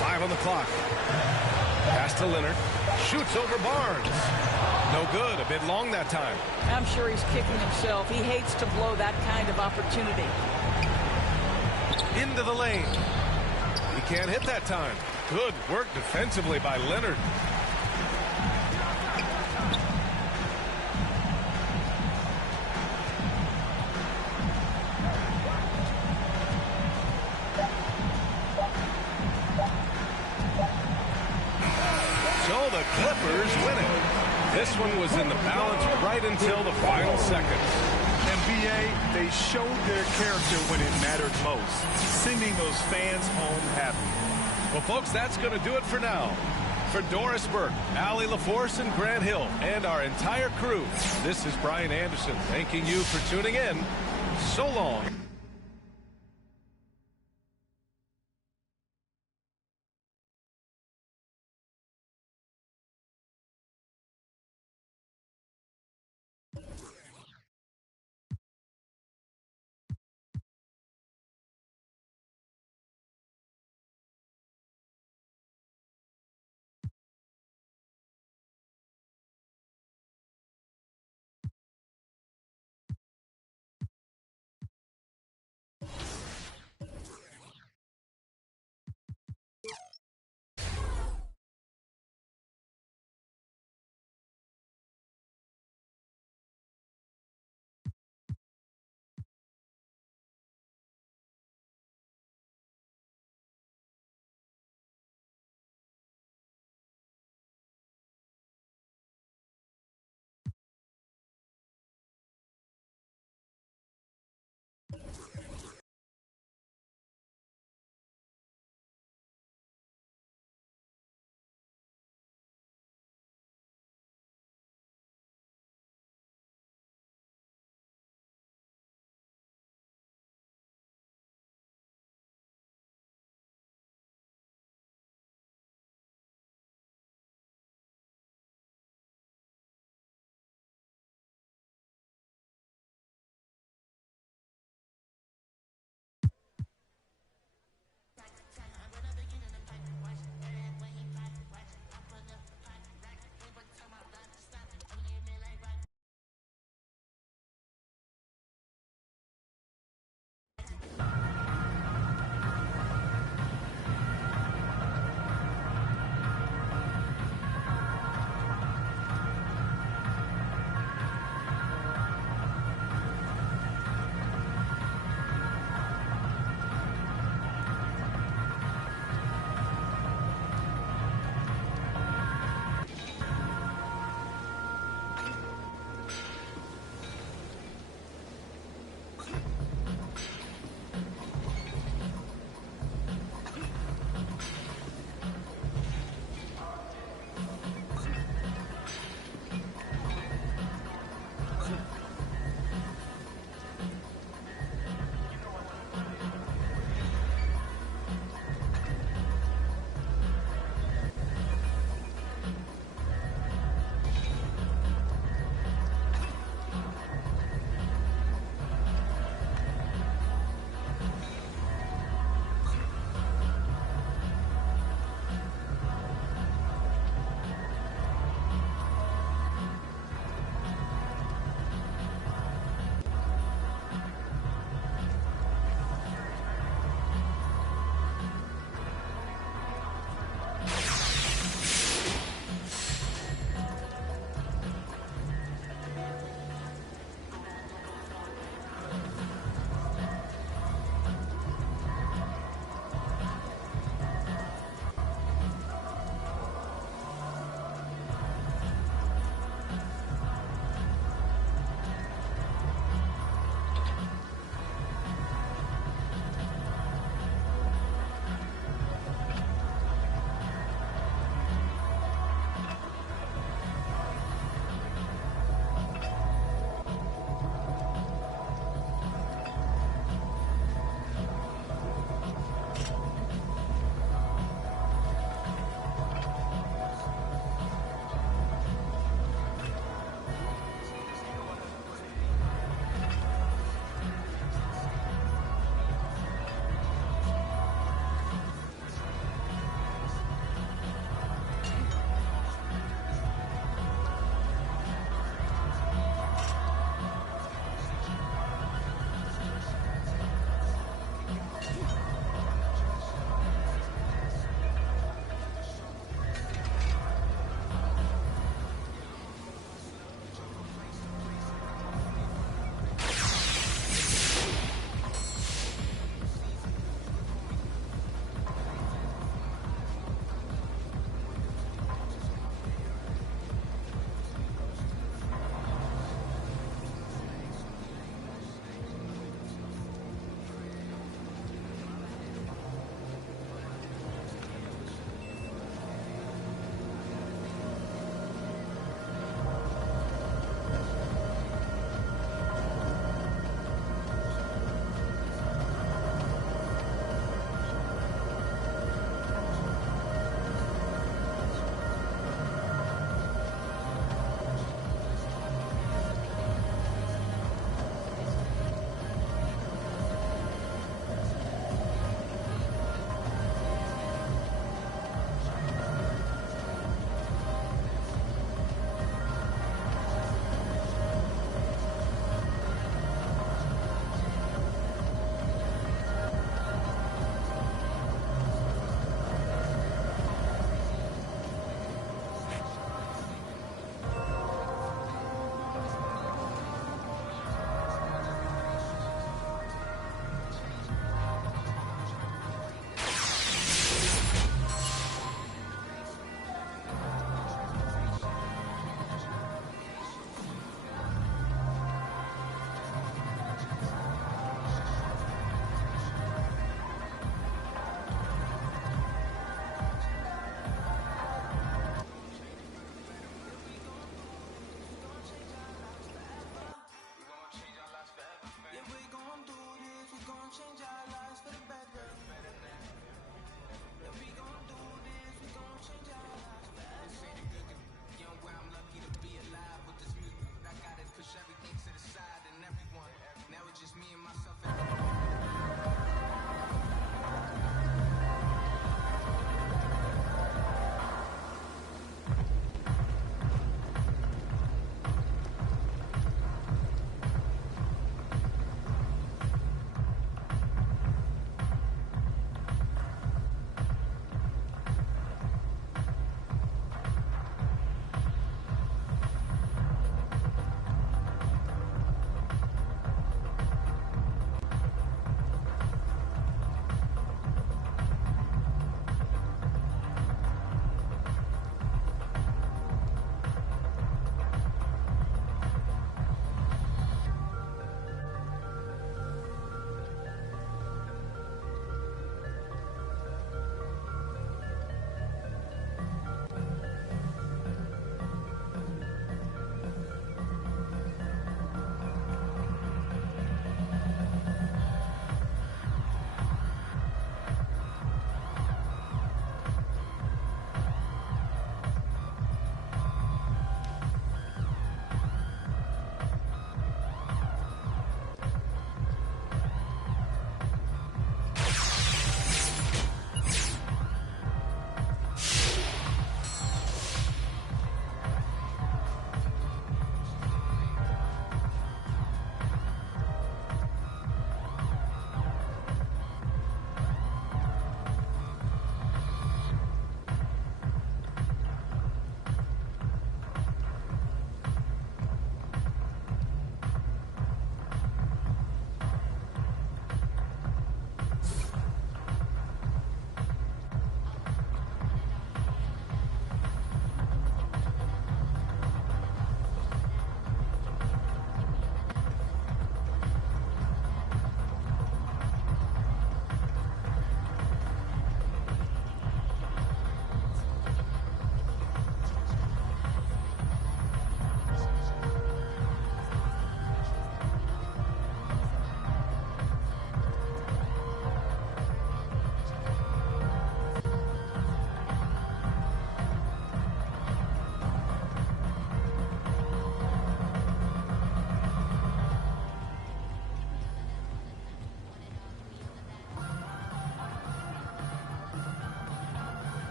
5 on the clock. Pass to Leonard. Shoots over Barnes. No good. A bit long that time. I'm sure he's kicking himself. He hates to blow that kind of opportunity. Into the lane. He can't hit that time. Good work defensively by Leonard. So the Clippers win it. This one was in the balance right until the final seconds. NBA, they showed their character when it mattered most, sending those fans home happy. Well, folks, that's going to do it for now. For Doris Burke, Allie LaForce, and Grant Hill, and our entire crew, this is Brian Anderson thanking you for tuning in. So long.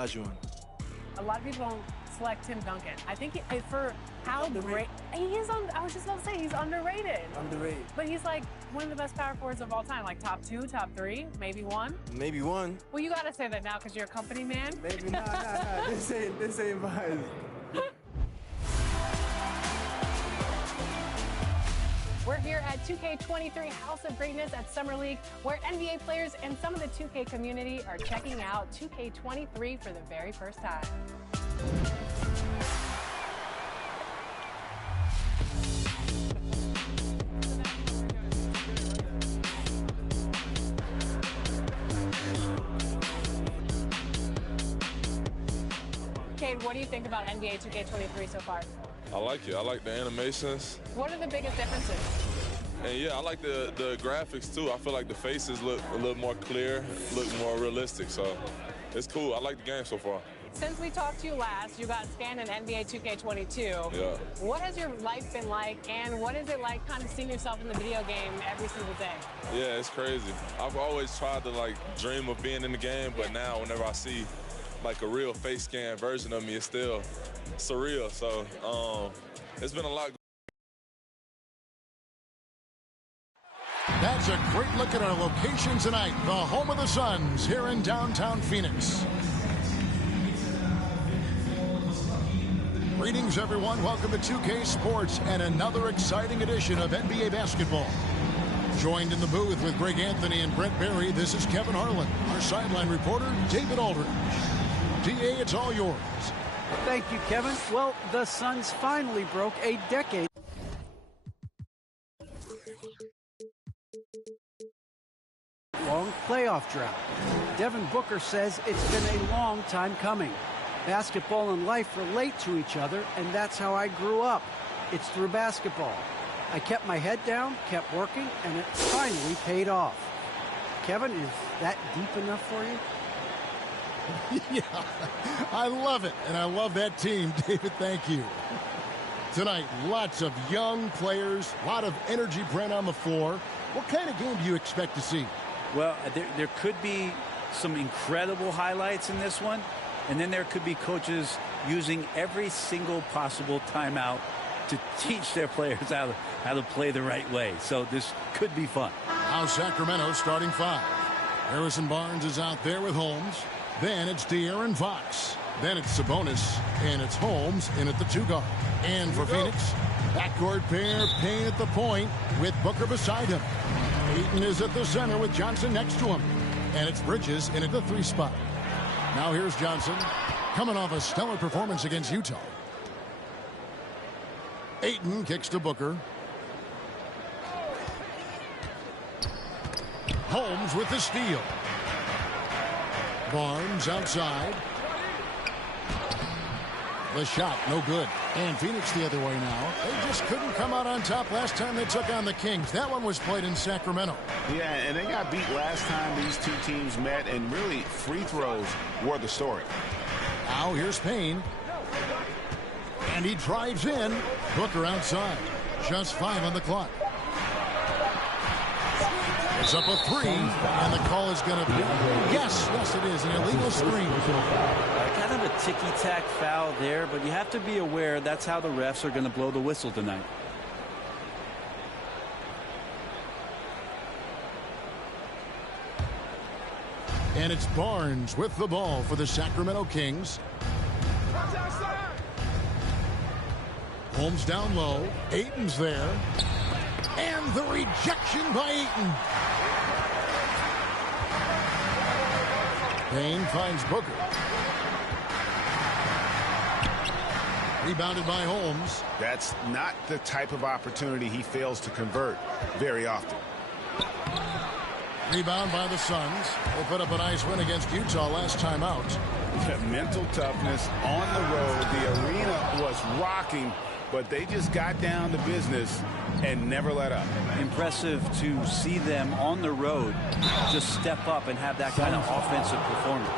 Olajuwon. A lot of people don't select Tim Duncan. I think for how great he is, I was just about to say he's underrated. Underrated. But he's like one of the best power forwards of all time, like top 2, top 3, maybe 1. Maybe 1. Well, you gotta say that now because you're a company man. Maybe nah. This ain't mine. We're here at 2K23 House of Greatness at Summer League, where NBA players and some of the 2K community are checking out 2K23 for the very first time. Cade, what do you think about NBA 2K23 so far? I like it. I like the animations. What are the biggest differences? And yeah, I like the graphics too. I feel like the faces look a little more clear, look more realistic. So it's cool. I like the game so far. Since we talked to you last, you got scanned in NBA 2K22. Yeah. What has your life been like, and what is it like kind of seeing yourself in the video game every single day? Yeah, it's crazy. I've always tried to like dream of being in the game, but now whenever I see like a real face scan version of me, it's still surreal. So it's been a lot. That's a great look at our location tonight, the home of the Suns here in downtown Phoenix. Greetings, everyone. Welcome to 2K Sports and another exciting edition of NBA basketball. Joined in the booth with Greg Anthony and Brent Barry, this is Kevin Harlan. Our sideline reporter, David Aldridge. DA, it's all yours. Thank you, Kevin. Well, the Suns finally broke a decade. Long playoff drought. Devin Booker says it's been a long time coming. Basketball and life relate to each other, and that's how I grew up. It's through basketball. I kept my head down, kept working, and it finally paid off. Kevin, is that deep enough for you? Yeah, I love it, and I love that team, David. Thank you. Tonight, lots of young players, a lot of energy, Brent, on the floor. What kind of game do you expect to see? Well, there could be some incredible highlights in this one, and then there could be coaches using every single possible timeout to teach their players how to play the right way. So this could be fun. Now Sacramento starting 5. Harrison Barnes is out there with Holmes. Then it's De'Aaron Fox. Then it's Sabonis, and it's Holmes in at the 2 guard. And for Phoenix, backcourt pair, Payne at the point with Booker beside him. Ayton is at the center with Johnson next to him. And it's Bridges in at the 3 spot. Now here's Johnson, coming off a stellar performance against Utah. Ayton kicks to Booker. Holmes with the steal. Barnes outside. The shot, no good. And Phoenix the other way now. They just couldn't come out on top last time they took on the Kings. That one was played in Sacramento. Yeah, and they got beat last time these two teams met, and really free throws were the story. Now here's Payne. And he drives in. Booker outside. Just 5 on the clock. It's up a 3, and the call is going to be, yes, it is, an illegal screen. Kind of a ticky-tack foul there, but you have to be aware that's how the refs are going to blow the whistle tonight. And it's Barnes with the ball for the Sacramento Kings. Holmes down low. Ayton's there. And the rejection by Ayton. Payne finds Booker. Rebounded by Holmes. That's not the type of opportunity he fails to convert very often. Rebound by the Suns. They put up a nice win against Utah last time out. Mental toughness on the road. The arena was rocking, but they just got down to business and never let up. Impressive to see them on the road just step up and have that kind of offensive performance.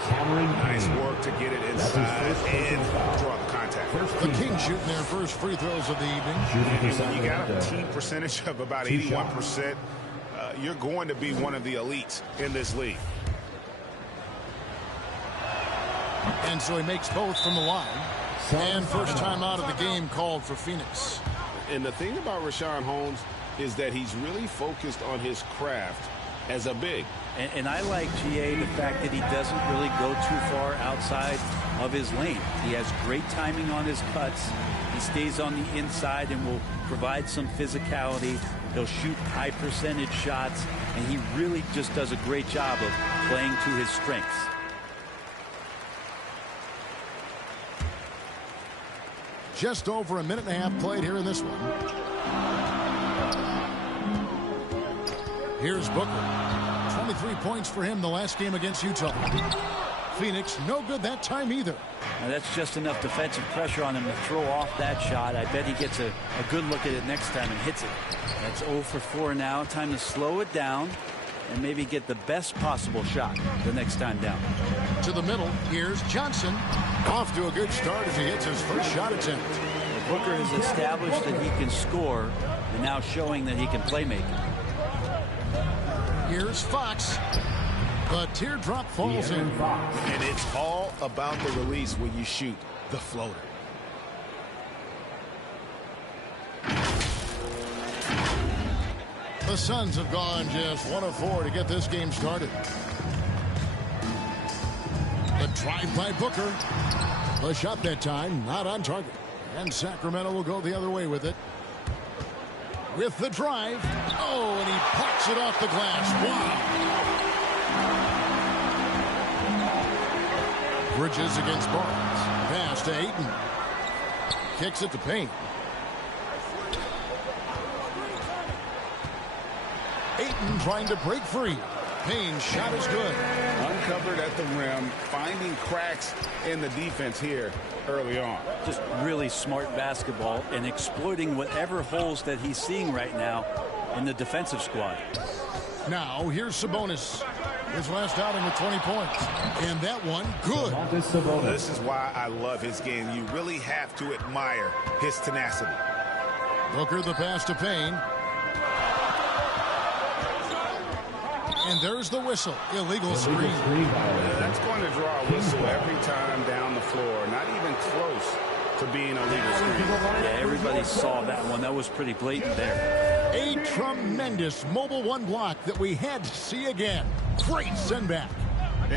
Nice work to get it inside and draw the contact. The Kings shooting their first free throws of the evening. When you got a team percentage of about 81%, you're going to be one of the elites in this league. And so he makes both from the line. And first time out of the game called for Phoenix. And the thing about Richaun Holmes is that he's really focused on his craft as a big. And I like, GA, the fact that he doesn't really go too far outside of his lane. He has great timing on his cuts. He stays on the inside and will provide some physicality. He'll shoot high percentage shots, and he really just does a great job of playing to his strengths. Just over a minute and a half played here in this one. Here's Booker. 23 points for him the last game against Utah. Phoenix, no good that time either. Now that's just enough defensive pressure on him to throw off that shot. I bet he gets a good look at it next time and hits it. That's 0 for 4 now. Time to slow it down and maybe get the best possible shot the next time down. To the middle, here's Johnson. Off to a good start as he hits his first shot attempt. Booker has established that he can score and now showing that he can play make. Here's Fox. The teardrop falls in. And it's all about the release when you shoot the floater. The Suns have gone just 1 of 4 to get this game started. The drive by Booker. The shot that time not on target. And Sacramento will go the other way with it. With the drive. Oh, and he parks it off the glass. Wow. Bridges against Barnes. Pass to Ayton. Kicks it to Payne. Ayton trying to break free. Payne's shot is good. Uncovered at the rim, finding cracks in the defense here early on. Just really smart basketball and exploiting whatever holes that he's seeing right now in the defensive squad. Now here's Sabonis. His last outing with 20 points. And that one, good. This is why I love his game. You really have to admire his tenacity. Booker the pass to Payne. And there's the whistle. Illegal screen. That's going to draw a whistle every time down the floor. Not even close to being a legal screen. Yeah, everybody saw that one. That was pretty blatant there. A tremendous mobile one block that we had to see again. Great send back.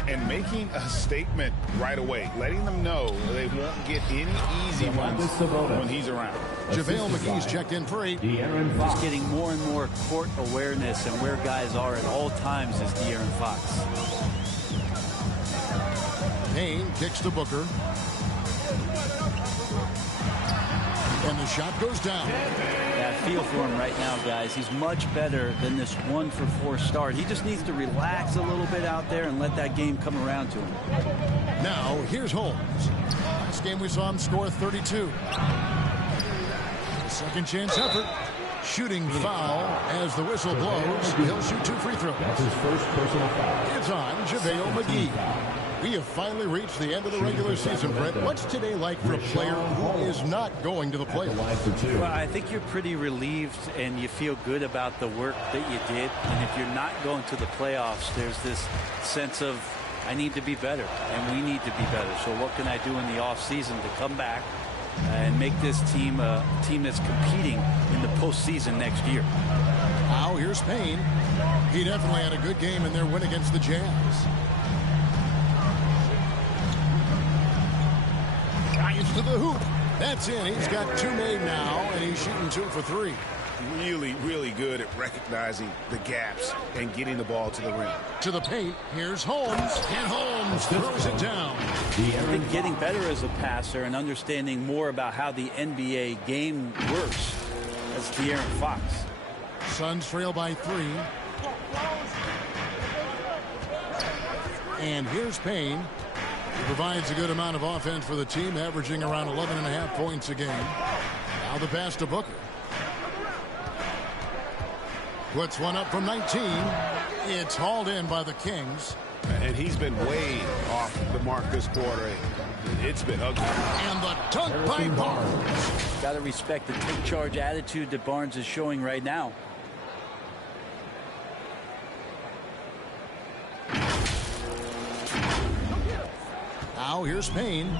And making a statement right away, letting them know they won't get any easy ones when he's around. JaVale McGee's checked in for 8. Just getting more and more court awareness and where guys are at all times is De'Aaron Fox. Payne kicks to Booker. And the shot goes down. Yeah, I feel for him right now, guys. He's much better than this 1 for 4 start. He just needs to relax a little bit out there and let that game come around to him. Now, here's Holmes. Last game we saw him score 32. Second chance effort. Shooting foul as the whistle blows. He'll shoot 2 free throws. That's his first personal foul. It's on JaVale McGee. We have finally reached the end of the regular season, Brett. What's today like for a player who is not going to the playoffs? Well, I think you're pretty relieved and you feel good about the work that you did. And if you're not going to the playoffs, there's this sense of, I need to be better and we need to be better. So what can I do in the offseason to come back and make this team a team that's competing in the postseason next year? Now here's Payne. He definitely had a good game in their win against the Jazz. Drives to the hoop. That's in. He's got 2 made now, and he's shooting 2 for 3. Really, really good at recognizing the gaps and getting the ball to the rim. To the paint. Here's Holmes. And Holmes throws it down. I think getting better as a passer and understanding more about how the NBA game works. That's De'Aaron Fox. Suns trail by 3. And here's Payne. He provides a good amount of offense for the team, averaging around 11.5 points a game. Now the pass to Booker. Puts one up from 19. It's hauled in by the Kings. And he's been way off the mark this quarter. It's been ugly. And the dunk by Barnes. Got to respect the take charge attitude that Barnes is showing right now. Now here's Payne.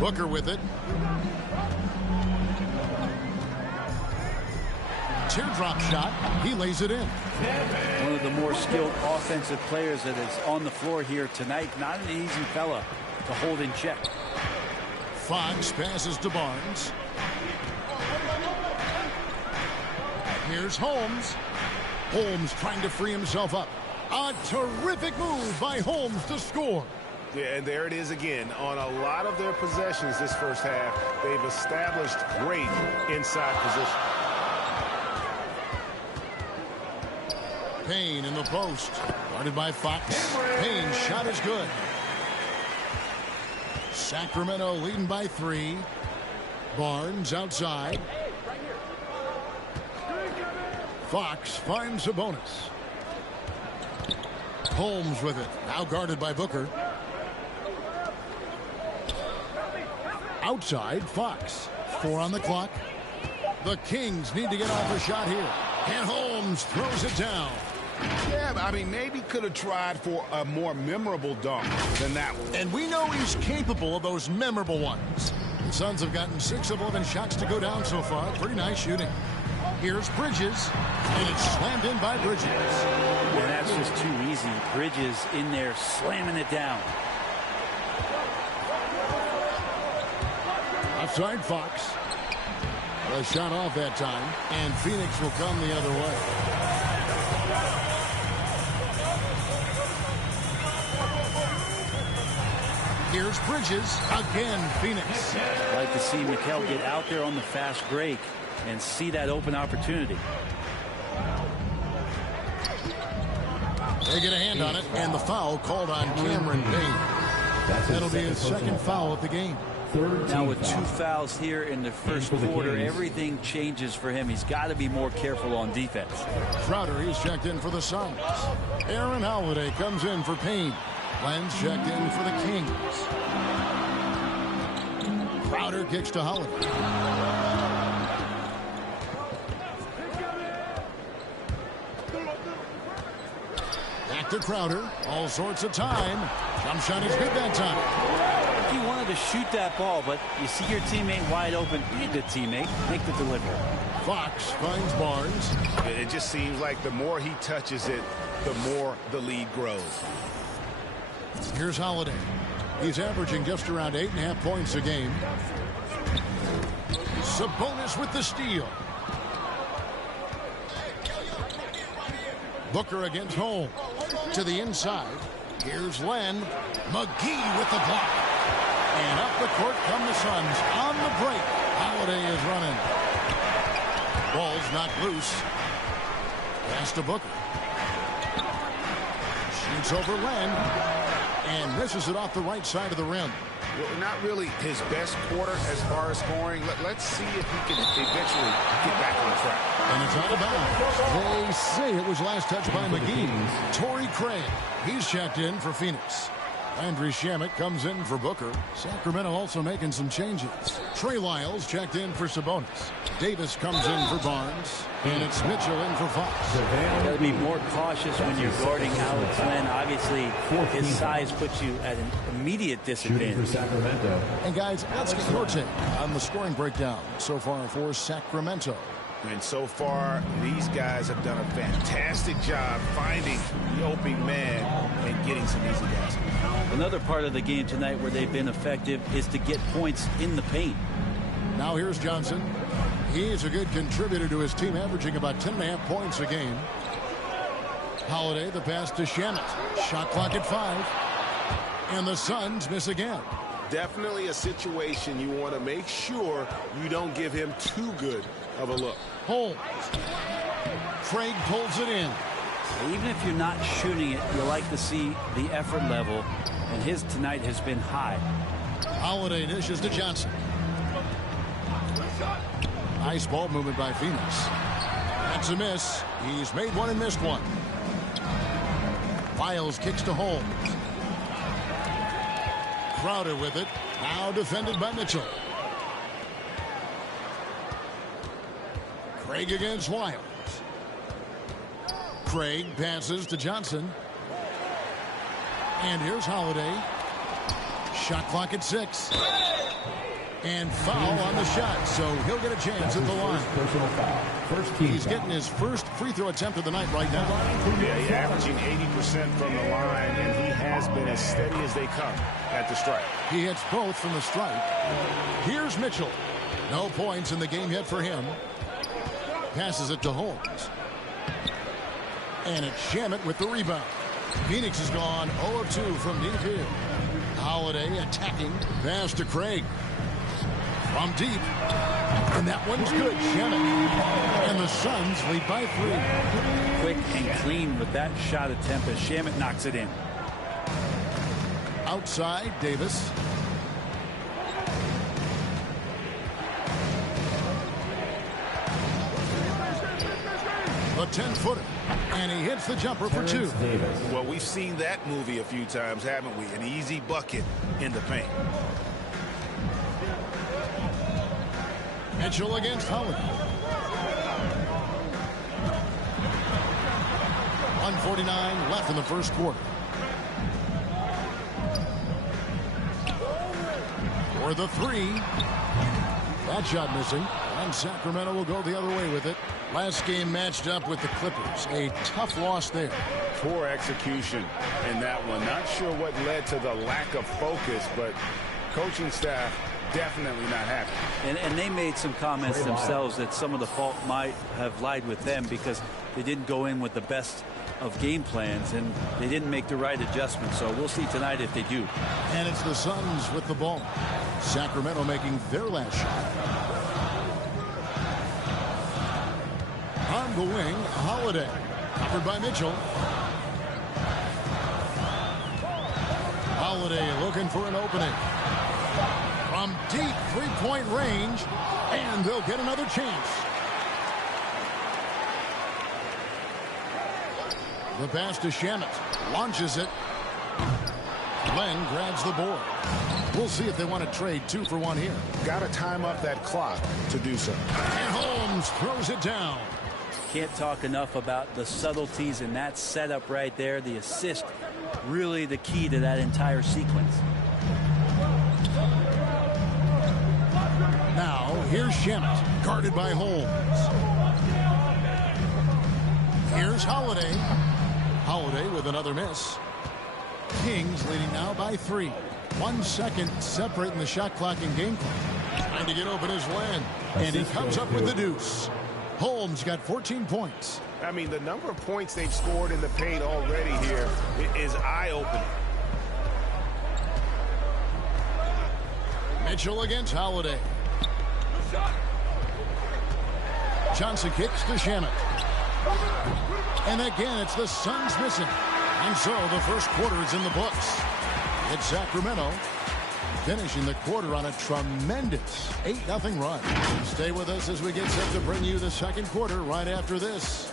Booker with it. Teardrop shot. He lays it in. One of the more skilled offensive players that is on the floor here tonight. Not an easy fella to hold in check. Fox passes to Barnes. Here's Holmes. Holmes trying to free himself up. A terrific move by Holmes to score. Yeah, and there it is again. On a lot of their possessions this first half, they've established great inside position. Payne in the post. Guarded by Fox. Payne's shot is good. Sacramento leading by 3. Barnes outside. Fox finds Sabonis. Holmes with it. Now guarded by Booker. Outside, Fox. 4 on the clock. The Kings need to get off a shot here. And Holmes throws it down. Yeah, I mean, maybe could have tried for a more memorable dunk than that one. And we know he's capable of those memorable ones. The Suns have gotten 6 of 11 shots to go down so far. Pretty nice shooting. Here's Bridges, and it's slammed in by Bridges. And that's just too easy. Bridges in there slamming it down. Outside Fox. A shot off that time, and Phoenix will come the other way. Here's Bridges. Again, Phoenix. I'd like to see Mikal get out there on the fast break and see that open opportunity. They get a hand on it, and the foul called on Cameron Payne. That'll be his second foul of the game. Now with 2 fouls here in the first quarter, everything changes for him. He's got to be more careful on defense. Crowder, he's checked in for the Suns. Aaron Holiday comes in for Payne. Len's checked in for the Kings. Crowder kicks to Holiday. Back to Crowder. All sorts of time. Jump shot is good that time. He wanted to shoot that ball, but you see your teammate wide open. Be a good teammate. Make the delivery. Fox finds Barnes. It just seems like the more he touches it, the more the lead grows. Here's Holiday. He's averaging just around 8.5 points a game. Sabonis with the steal. Booker against Holmes. To the inside. Here's Len. McGee with the block. And up the court come the Suns. On the break. Holiday is running. Ball's knocked loose. Pass to Booker. Shoots over Len. And misses it off the right side of the rim. Well, not really his best quarter as far as scoring. Let's see if he can eventually get back on track. And it's out of bounds. They say it was last touched by McGee. Torrey Craig. He's checked in for Phoenix. Landry Shamet comes in for Booker. Sacramento also making some changes. Trey Lyles checked in for Sabonis. Davis comes in for Barnes. And it's Mitchell in for Fox. Got to be more cautious when you're guarding Alex Len. Obviously, his size puts you at an immediate disadvantage. And guys, let's get your take on the scoring breakdown so far for Sacramento. And so far, these guys have done a fantastic job finding the opening man and getting some easy baskets. Another part of the game tonight where they've been effective is to get points in the paint. Now here's Johnson. He is a good contributor to his team, averaging about 10.5 points a game. Holiday, the pass to Shamet. Shot clock at 5. And the Suns miss again. Definitely a situation you want to make sure you don't give him too good of a look. Holmes. Craig pulls it in. Even if you're not shooting it, you like to see the effort level, and his tonight has been high. Holiday dishes to Johnson. Nice ball movement by Phoenix. That's a miss. He's made one and missed one. Lyles kicks to Holmes. Crowder with it. Now defended by Mitchell. Craig against Lyles. Craig passes to Johnson. And here's Holiday. Shot clock at 6. And foul on the shot, so he'll get a chance at the line. Personal foul. First team He's foul. getting his first free throw attempt of the night right now. Yeah, he's averaging 80% from the line, and he has been as steady as they come at the stripe. He hits both from the stripe. Here's Mitchell. No points in the game yet for him. Passes it to Holmes. And it's Shamet with the rebound. Phoenix has gone 0 of 2 from deep field. Holiday attacking. Pass to Craig. From deep. And that one's good. Shamet. And the Suns lead by 3. Quick and clean with that shot attempt as Shamet knocks it in. Outside, Davis. A 10-footer. And he hits the jumper for 2. Well, we've seen that movie a few times, haven't we? An easy bucket in the paint. Mitchell against Howard. 1:49 left in the first quarter. For the 3. That shot missing. And Sacramento will go the other way with it. Last game matched up with the Clippers. A tough loss there. Poor execution in that one. Not sure what led to the lack of focus, but coaching staff definitely not happy. And they made some comments themselves that some of the fault might have lied with them because they didn't go in with the best of game plans and they didn't make the right adjustments. So we'll see tonight if they do. And it's the Suns with the ball. Sacramento making their last shot. On the wing, Holiday. Covered by Mitchell. Holiday looking for an opening. From deep three-point range. And they'll get another chance. The pass to Shamet. Launches it. Glenn grabs the board. We'll see if they want to trade 2 for 1 here. Got to time up that clock to do so. And Holmes throws it down. Can't talk enough about the subtleties in that setup right there. The assist, really the key to that entire sequence. Now, here's Shamet, guarded by Holmes. Here's Holiday. Holiday with another miss. Kings leading now by 3. 1 second separating the shot clock and game clock. Trying to get open is Len. And he comes up with the deuce. Holmes got 14 points. I mean, the number of points they've scored in the paint already here is eye-opening. Mitchell against Holiday. Johnson kicks to Shamet. And again, it's the Suns missing. And so the first quarter is in the books. It's Sacramento finishing the quarter on a tremendous 8-0 run. Stay with us as we get set to bring you the second quarter right after this.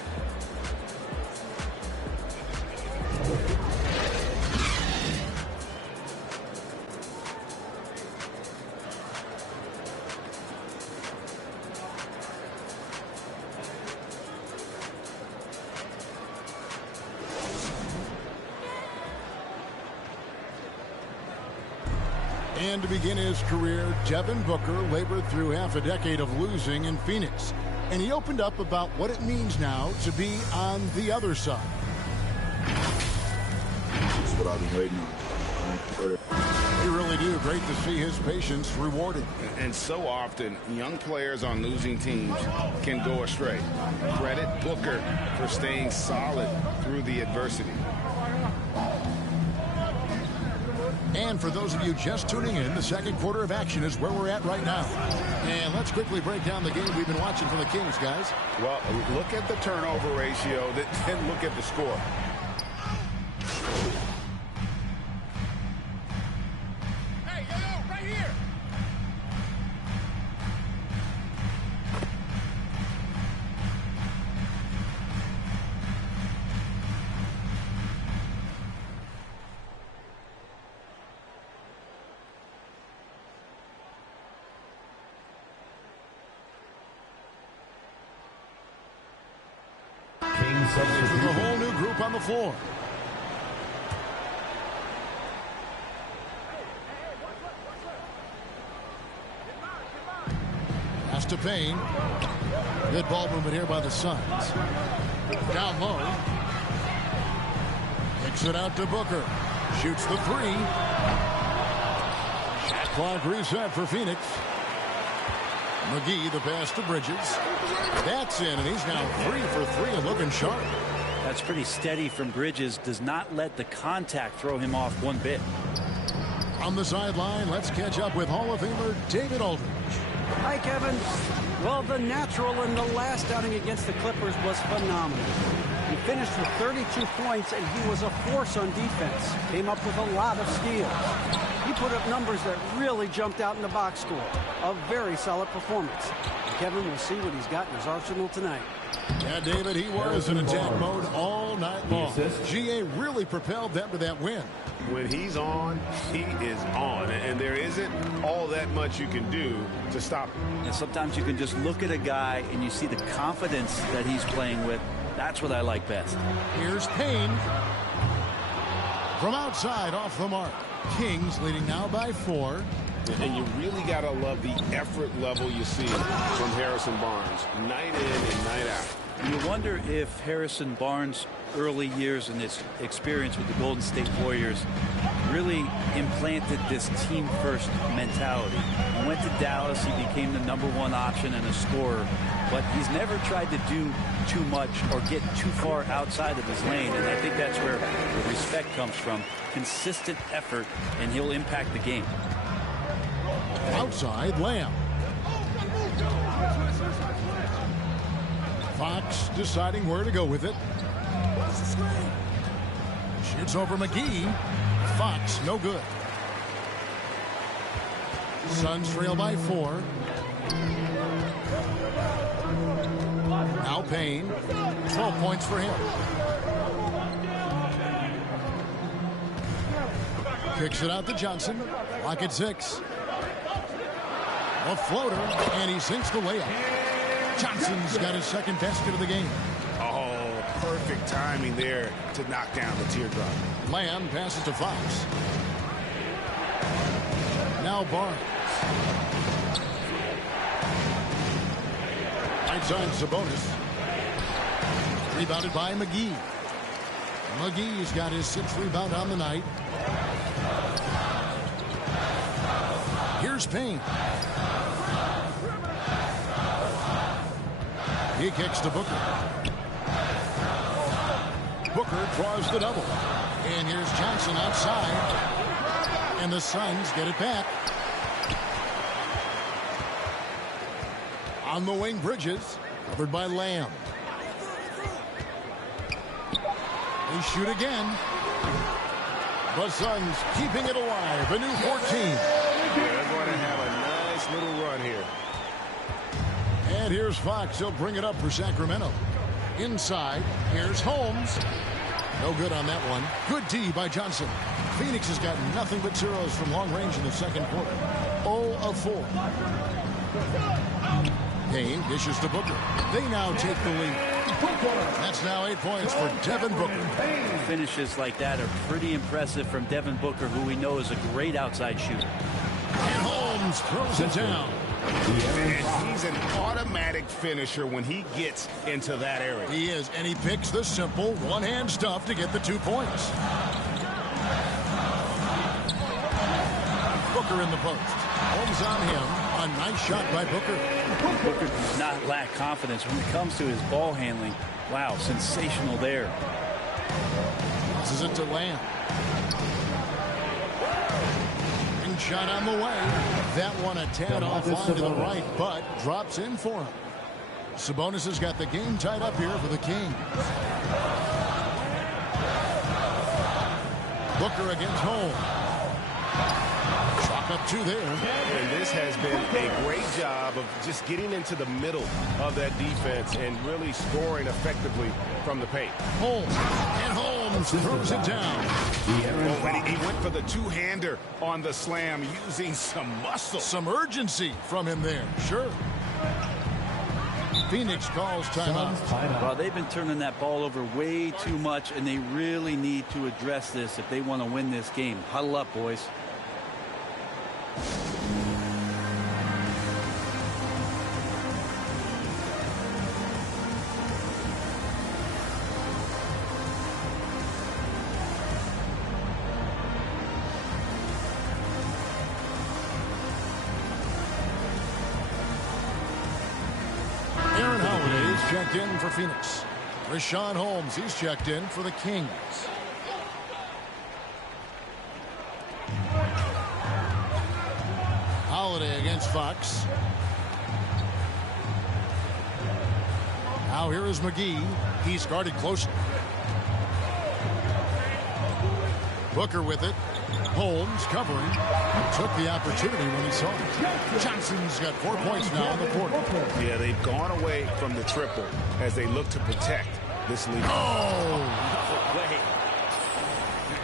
And to begin his career, Devin Booker labored through half a decade of losing in Phoenix. And he opened up about what it means now to be on the other side. That's what I've been waiting on. You really do. Great to see his patience rewarded. And so often, young players on losing teams can go astray. Credit Booker for staying solid through the adversity. And for those of you just tuning in, the second quarter of action is where we're at right now. And let's quickly break down the game we've been watching from the Kings, guys. Well, look at the turnover ratio, then look at the score. Hey, yo, right here. There's a whole new group on the floor. Pass to Payne. Good ball movement here by the Suns. Down low. Kicks it out to Booker. Shoots the three. Shot clock reset for Phoenix. McGee, the pass to Bridges. That's in, and he's now 3 for 3 and looking sharp. That's pretty steady from Bridges. Does not let the contact throw him off one bit. On the sideline, let's catch up with Hall of Famer David Aldridge. Hi, Kevin. Well, the natural in the last outing against the Clippers was phenomenal. He finished with 32 points, and he was a force on defense. Came up with a lot of steals. He put up numbers that really jumped out in the box score. A very solid performance. Kevin will see what he's got in his arsenal tonight. Yeah, David, he was in attack mode all night long. GA really propelled them to that win. When he's on, he is on. And there isn't all that much you can do to stop him. And sometimes you can just look at a guy and you see the confidence that he's playing with. That's what I like best. Here's Payne. From outside, off the mark. Kings leading now by 4. And you really got to love the effort level you see from Harrison Barnes, night in and night out. You wonder if Harrison Barnes' early years and his experience with the Golden State Warriors really implanted this team-first mentality. He went to Dallas, he became the #1 option and a scorer, but he's never tried to do too much or get too far outside of his lane, and I think that's where the respect comes from. Consistent effort, and he'll impact the game. Outside, Lamb. Fox deciding where to go with it. Shoots over McGee. Fox, no good. Suns trail by 4. Now Payne. 12 points for him. Kicks it out to Johnson. Clock at 6. A floater, and he sinks the layup. Johnson's got his second basket of the game. Oh, perfect timing there to knock down the teardrop. Lamb passes to Fox. Now Barnes. Right side Sabonis. Rebounded by McGee. McGee's got his 6th rebound on the night. Here's Payne. He kicks to Booker. Booker draws the double. And here's Johnson outside. And the Suns get it back. On the wing, Bridges. Covered by Lamb. They shoot again. The Suns keeping it alive. A new 14. Yeah, they're going to have a nice little run here. And here's Fox. He'll bring it up for Sacramento. Inside, here's Holmes. No good on that one. Good D by Johnson. Phoenix has got nothing but zeros from long range in the second quarter. 0 of 4. Payne dishes to Booker. They now take the lead. That's now 8 points for Devin Booker. Finishes like that are pretty impressive from Devin Booker, who we know is a great outside shooter. And Holmes throws it down. And he's an automatic finisher when he gets into that area. He is, and he picks the simple one-hand stuff to get the 2 points. Booker in the post. Holmes on him. A nice shot by Booker. Booker does not lack confidence when it comes to his ball handling. Wow, sensational there. Passes it to Lamb. And shot on the way. That one a tad offline to the right, but drops in for him. Sabonis has got the game tied up here for the Kings. Booker against Holmes. Up 2 there. And this has been a great job of just getting into the middle of that defense and really scoring effectively from the paint. Holmes. And Holmes throws it down. He went for the two-hander on the slam using some muscle. Some urgency from him there. Sure. Phoenix calls timeout. Well, they've been turning that ball over way too much, and they really need to address this if they want to win this game. Huddle up, boys. checked in for Phoenix. Rashawn Holmes, he's checked in for the Kings. Holiday against Fox. Now here is McGee. He's guarded closely. Booker with it. Holmes covering. Took the opportunity when he saw it. Johnson's got 4 points now in the quarter. Yeah, they've gone away from the triple as they look to protect this lead. Oh! Way.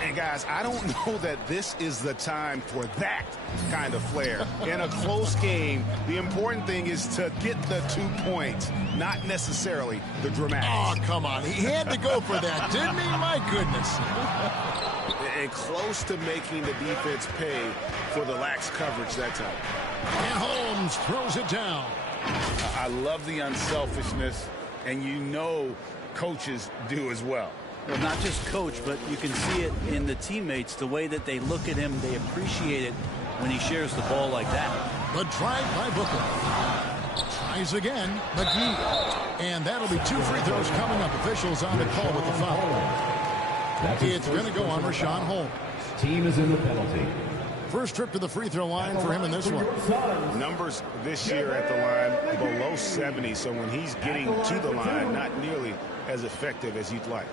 And guys, I don't know that this is the time for that kind of flair. In a close game, the important thing is to get the 2 points, not necessarily the dramatics. Oh, come on. He had to go for that, didn't he? My goodness. And close to making the defense pay for the lax coverage that time. And Holmes throws it down. I love the unselfishness, and you know coaches do as well. Well, not just coach, but you can see it in the teammates, the way that they look at him. They appreciate it when he shares the ball like that. The drive by Booker. Tries again. McGee. And that'll be 2 free throws coming up. Officials on the call with the foul. It's going to go on Rashawn Holmes. Team is in the penalty. First trip to the free throw line for him in this one. Numbers this year at the line below 70, so when he's getting to the line, not nearly as effective as you'd like.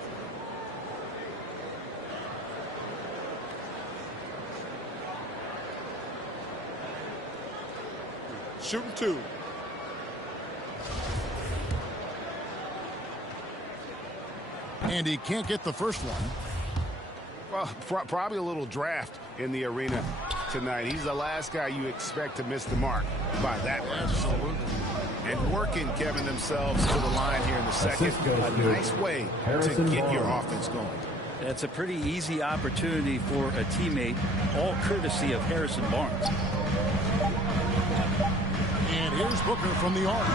Shooting 2. And he can't get the first one. Well, probably a little draft in the arena tonight. He's the last guy you expect to miss the mark by that much. Absolutely. And working, Kevin, themselves to the line here in the second. A nice way to get your offense going. That's a pretty easy opportunity for a teammate, all courtesy of Harrison Barnes. And here's Booker from the arc.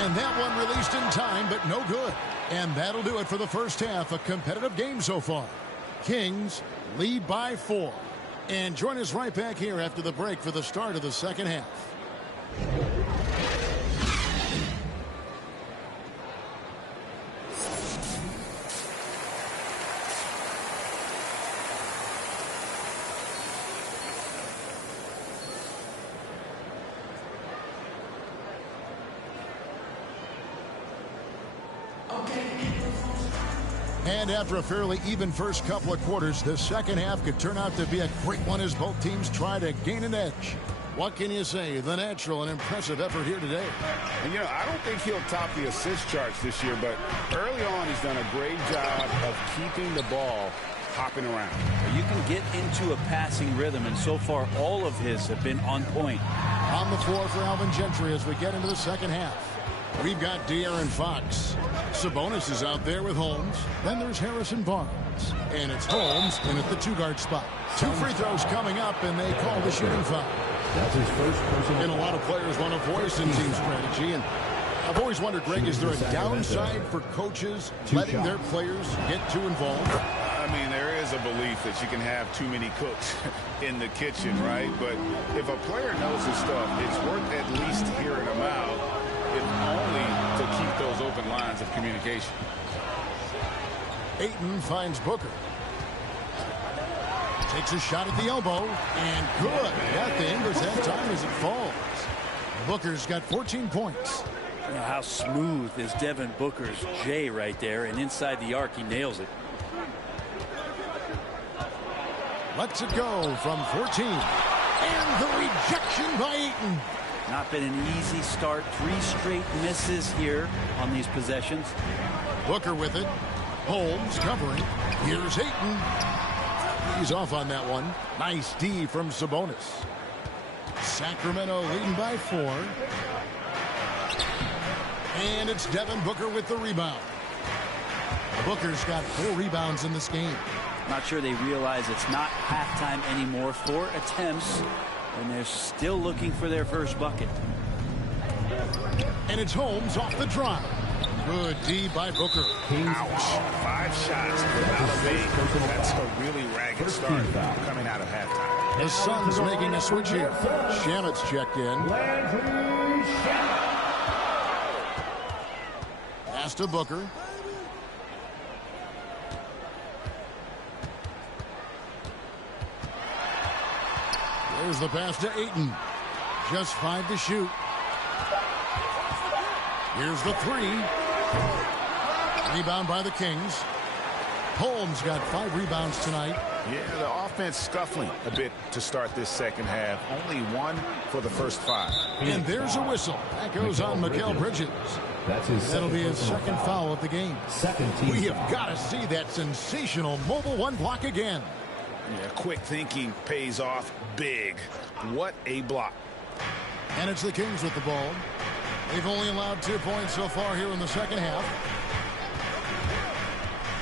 And that one released in time, but no good. And that'll do it for the first half. A competitive game so far. Kings lead by 4. And join us right back here after the break for the start of the second half. And after a fairly even first couple of quarters, the second half could turn out to be a great one as both teams try to gain an edge. What can you say? The natural and impressive effort here today. And, you know, I don't think he'll top the assist charts this year, but early on he's done a great job of keeping the ball hopping around. You can get into a passing rhythm, and so far all of his have been on point. On the floor for Alvin Gentry as we get into the second half. We've got De'Aaron Fox. Sabonis is out there with Holmes. Then there's Harrison Barnes. And it's Holmes in at the 2-guard spot. 2 free throws coming up, and they call the shooting foul. That's his first personal. And a lot of players want to voice in team strategy. And I've always wondered, Greg, is there a downside for coaches letting their players get too involved? I mean, there is a belief that you can have too many cooks in the kitchen, right? But if a player knows his stuff, it's worth at least hearing them out, if only to keep those open lines of communication. Ayton finds Booker. Takes a shot at the elbow, and good. Got the inverse that time as it falls. Booker's got 14 points. You know, how smooth is Devin Booker's J right there, and inside the arc he nails it. Lets it go from 14. And the rejection by Ayton. Not been an easy start. 3 straight misses here on these possessions. Booker with it. Holmes covering. Here's Ayton. He's off on that one. Nice D from Sabonis. Sacramento leading by 4. And it's Devin Booker with the rebound. Booker's got 4 rebounds in this game. Not sure they realize it's not halftime anymore. 4 attempts, and they're still looking for their first bucket. And it's Holmes off the drive. Good D by Booker. Ouch. 5 shots without a make. That's a really ragged start coming out of halftime. The Suns making a switch here. Shamet's checked in. Pass to Booker. There's the pass to Ayton. Just 5 to shoot. Here's the 3. Rebound by the Kings. Holmes got 5 rebounds tonight. Yeah, the offense scuffling a bit to start this second half. Only 1 for the first 5. And there's a whistle. That goes on Mikal Bridges. That'll be his second foul of the game. We have got to see that sensational mobile 1 block again. Yeah, quick thinking pays off big. What a block. And it's the Kings with the ball. They've only allowed 2 points so far here in the second half.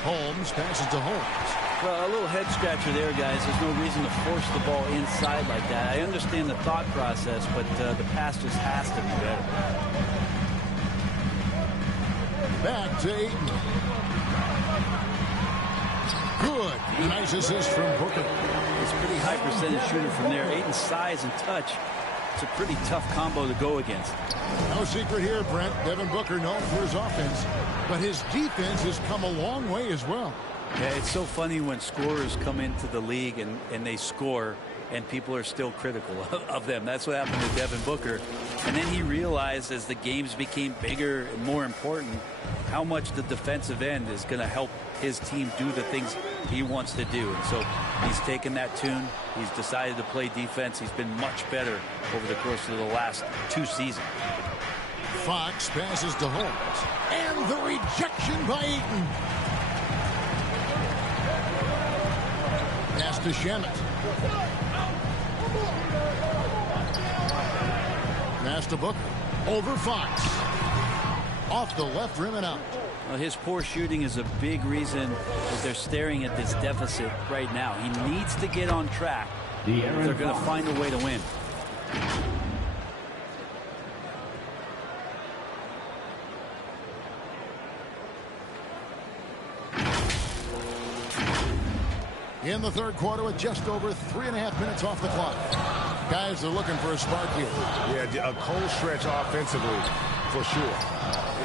Holmes passes to Holmes. Well, a little head scratcher there, guys. There's no reason to force the ball inside like that. I understand the thought process, but the pass just has to be better. Back to Ayton. Good. A nice assist from Booker. He's a pretty high percentage shooter from there. Ayton's size and touch. It's a pretty tough combo to go against. No secret here, Brent. Devin Booker known for his offense, but his defense has come a long way as well. Yeah, it's so funny when scorers come into the league and they score and people are still critical of them. That's what happened to Devin Booker. And then he realized as the games became bigger and more important how much the defensive end is going to help his team do the things he wants to do. And so he's taken that tune. He's decided to play defense. He's been much better over the course of the last 2 seasons. Fox passes to Holmes. And the rejection by Ayton. Pass to Shamet. Pass to Booker. Over Fox. Off the left rim and out. Well, his poor shooting is a big reason that they're staring at this deficit right now. He needs to get on track. They're going to find a way to win. In the third quarter with just over 3.5 minutes off the clock. Guys are looking for a spark here. Yeah, a cold stretch offensively for sure.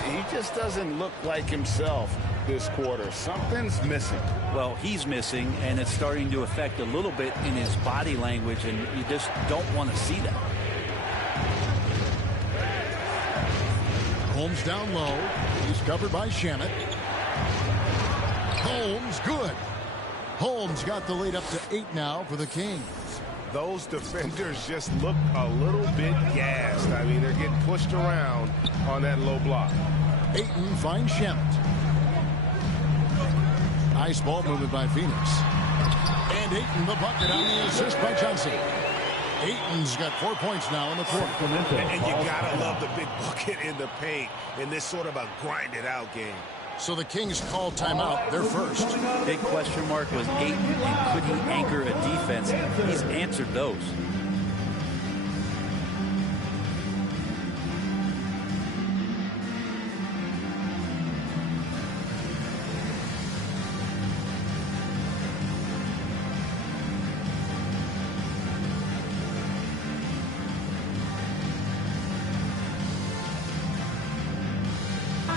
He just doesn't look like himself this quarter. Something's missing. Well, he's missing, and it's starting to affect a little bit in his body language, and you just don't want to see that. Holmes down low. He's covered by Shamet. Holmes, good. Holmes got the lead up to 8 now for the Kings. Those defenders just look a little bit gassed. I mean, they're getting pushed around on that low block. Ayton finds Shamet. Nice ball movement by Phoenix. And Ayton the bucket on the assist by Johnson. Ayton's got 4 points now in the quarter. And you gotta love the big bucket in the paint in this sort of a grinded out game. So the Kings call timeout. They're first. Big question mark was Ayton, and could he anchor a defense? He's answered those.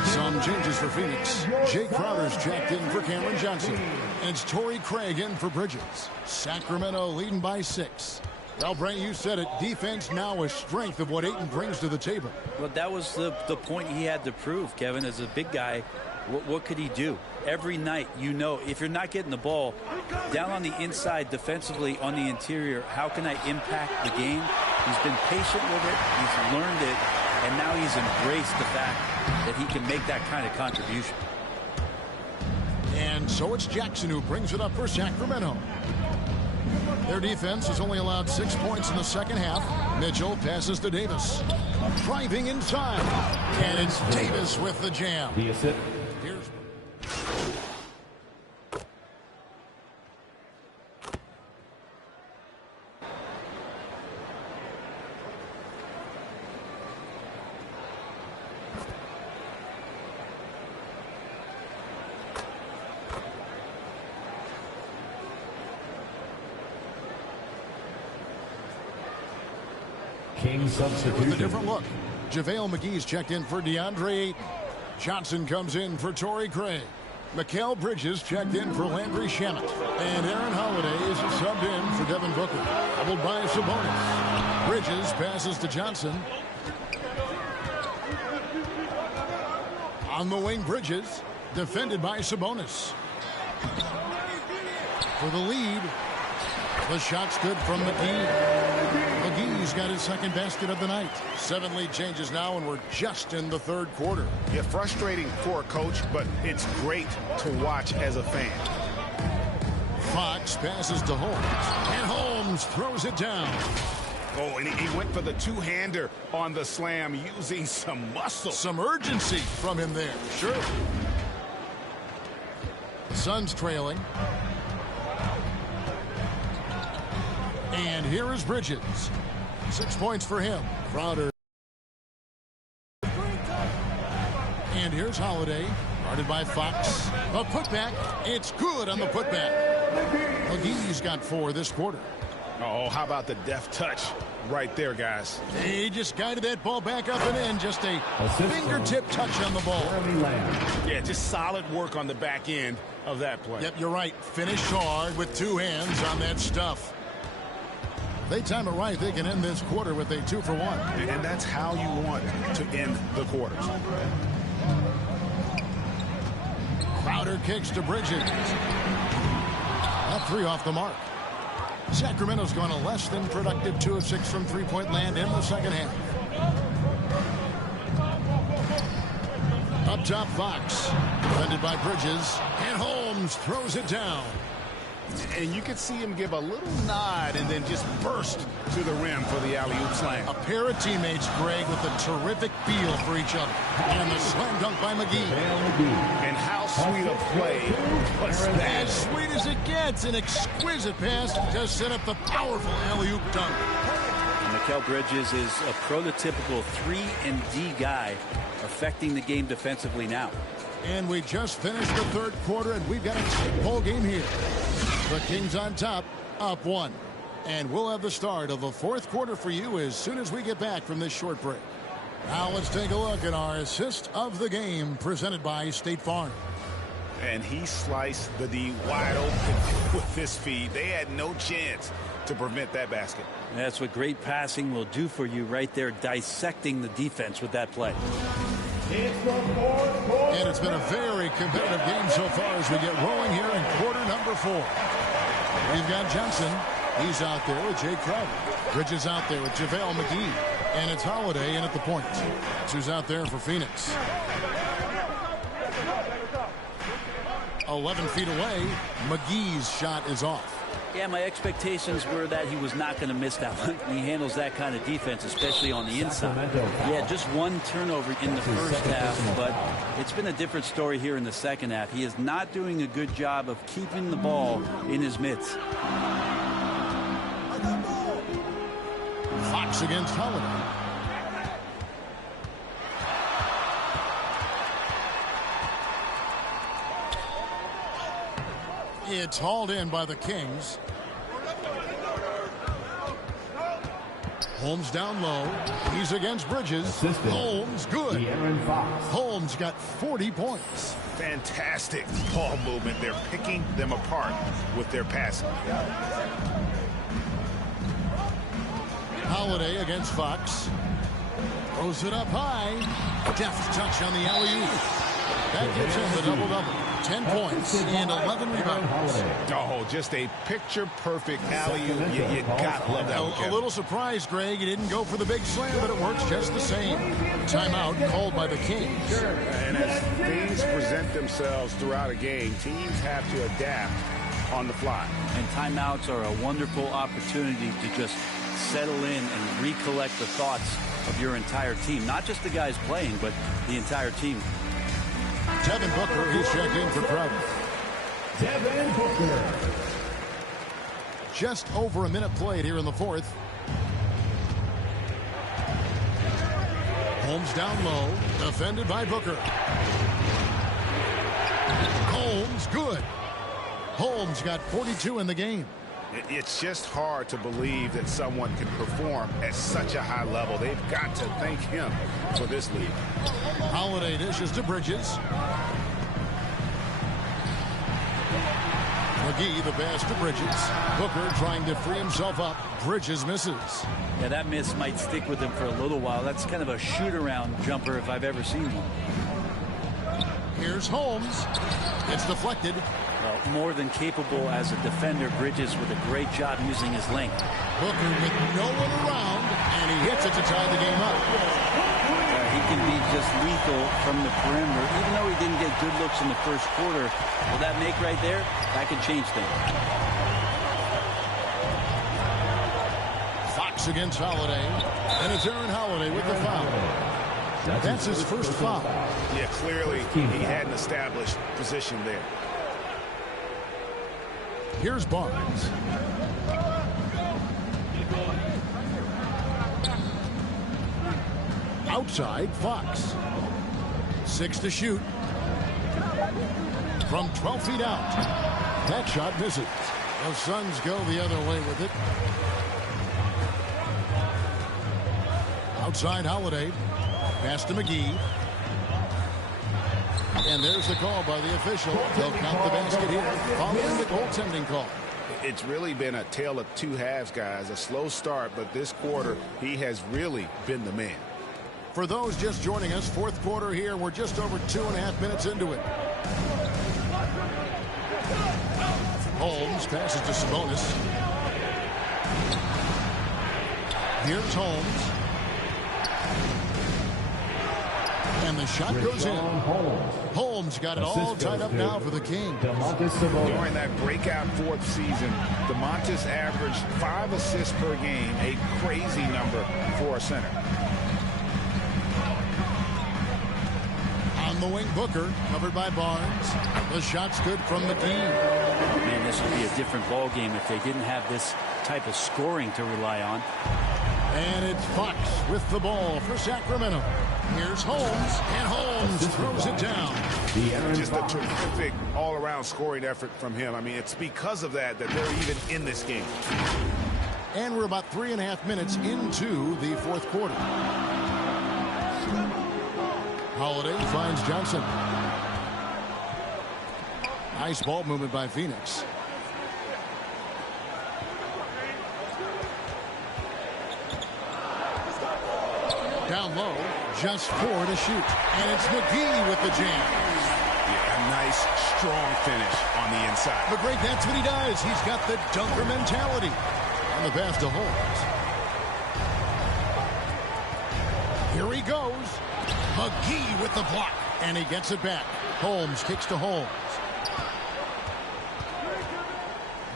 Some changes for Phoenix. Jake Crowder's checked in for Cameron Johnson. And it's Torrey Craig in for Bridges. Sacramento leading by 6. Well, Brent, you said it. Defense now a strength of what Ayton brings to the table. Well, that was the point he had to prove, Kevin. As a big guy, what could he do? Every night, you know, if you're not getting the ball down on the inside defensively on the interior, how can I impact the game? He's been patient with it. He's learned it. And now he's embraced the fact that he can make that kind of contribution. And so it's Jackson who brings it up for Sacramento. Their defense has only allowed 6 points in the second half. Mitchell passes to Davis. Driving inside. And it's Davis with the jam. Here's King substitution. with a different look. JaVale McGee's checked in for DeAndre Ayton. Johnson comes in for Torrey Craig. Mikal Bridges checked in for Landry Shamet. And Aaron Holiday is subbed in for Devin Booker. Doubled by Sabonis. Bridges passes to Johnson. On the wing, Bridges. Defended by Sabonis. For the lead. The shot's good from McGee. McGee's got his second basket of the night. 7 lead changes now, and we're just in the third quarter. Yeah, frustrating for a coach, but it's great to watch as a fan. Fox passes to Holmes, and Holmes throws it down. Oh, and he went for the two-hander on the slam, using some muscle. Some urgency from him there. Sure. Suns trailing. And here is Bridges. 6 points for him. Crowder. And here's Holiday. Guarded by Fox. A putback. It's good on the putback. McGee's got 4 this quarter. Oh, how about the deft touch right there, guys? He just guided that ball back up and in. Just a fingertip touch on the ball. Yeah, just solid work on the back end of that play. Yep, you're right. Finish hard with 2 hands on that stuff. If they time it right, they can end this quarter with a 2 for 1. And that's how you want to end the quarters. Crowder kicks to Bridges. That 3 off the mark. Sacramento's gone a less than productive 2 of 6 from three-point land in the second half. Up top, Fox. Defended by Bridges. And Holmes throws it down. And you could see him give a little nod and then just burst to the rim for the alley-oop slam. A pair of teammates, Greg, with a terrific feel for each other. And the slam dunk by McGee. And how sweet a play was that? As sweet as it gets. An exquisite pass to set up the powerful alley-oop dunk. Mikal Bridges is a prototypical 3-and-D guy, affecting the game defensively now. And we just finished the third quarter, and we've got a tight ball game here. The Kings on top, up 1. And we'll have the start of the fourth quarter for you as soon as we get back from this short break. Now let's take a look at our assist of the game presented by State Farm. And he sliced the D wide open with this feed. They had no chance to prevent that basket. That's what great passing will do for you right there, dissecting the defense with that play. And it's been a very competitive game so far as we get rolling here in quarter number 4. We've got Johnson. He's out there with Jay Crowder. Bridges out there with JaVale McGee. And it's Holiday in at the point. Who's out there for Phoenix. 11 feet away. McGee's shot is off. Yeah, my expectations were that he was not going to miss that one. He handles that kind of defense, especially on the inside. Yeah, just 1 turnover in the first half, but it's been a different story here in the second half. He is not doing a good job of keeping the ball in his mitts. Fox against Holiday. It's hauled in by the Kings. Holmes down low. He's against Bridges. Holmes, good. Holmes got 40 points. Fantastic ball movement. They're picking them apart with their passing. Holiday against Fox. Throws it up high. Deft touch on the alley-oop. That gives him the double-double. 10 points and 11 rebounds. Oh, just a picture-perfect alley-oop. You gotta love that one, a little surprised, Greg. He didn't go for the big slam, but it works just the same. Timeout called by the Kings. And as things present themselves throughout a game, teams have to adapt on the fly. And timeouts are a wonderful opportunity to just settle in and recollect the thoughts of your entire team. Not just the guys playing, but the entire team. Devin Booker, he's checked in for Crowder. Devin Booker. Just over a minute played here in the fourth. Holmes down low, defended by Booker. Holmes, good. Holmes got 42 in the game. It's just hard to believe that someone can perform at such a high level. They've got to thank him for this lead. Holiday dishes to Bridges. McGee, the pass to Bridges. Booker trying to free himself up. Bridges misses. Yeah, that miss might stick with him for a little while. That's kind of a shoot-around jumper if I've ever seen one. Here's Holmes. It's deflected. Well, more than capable as a defender. Bridges with a great job using his length. Booker with no one around, and he hits it to tie the game up. He can be just lethal from the perimeter. Even though he didn't get good looks in the first quarter, will that make right there? That could change things. Fox against Holiday, and it's Aaron Holiday with the foul. That's his first foul. Yeah, clearly he had an established position there. Here's Barnes. Outside, Fox. 6 to shoot. From 12 feet out. That shot misses. The Suns go the other way with it. Outside, Holiday. Pass to McGee. And there's the call by the official. They'll count the basket here following the goaltending call. It's really been a tale of two halves, guys. A slow start, but this quarter, he has really been the man. For those just joining us, fourth quarter here. We're just over 2.5 minutes into it. Holmes passes to Sabonis. Here's Holmes. And the shot goes in. Holmes got it all tied up now for the Kings. During that breakout fourth season, DeMontis averaged 5 assists per game, a crazy number for a center. On the wing, Booker, covered by Barnes. The shot's good from McGee. Man, this would be a different ball game if they didn't have this type of scoring to rely on. And it's Fox with the ball for Sacramento. Here's Holmes, and Holmes throws it down. Just a terrific all-around scoring effort from him. I mean, it's because of that they're even in this game. And we're about 3.5 minutes into the fourth quarter. Holiday finds Johnson. Nice ball movement by Phoenix. Down low, just 4 to shoot. And it's McGee with the jam. Yeah, a nice, strong finish on the inside. But great, that's what he does. He's got the dunker mentality. And the pass to Holmes. Here he goes. McGee with the block. And he gets it back. Holmes kicks to Holmes.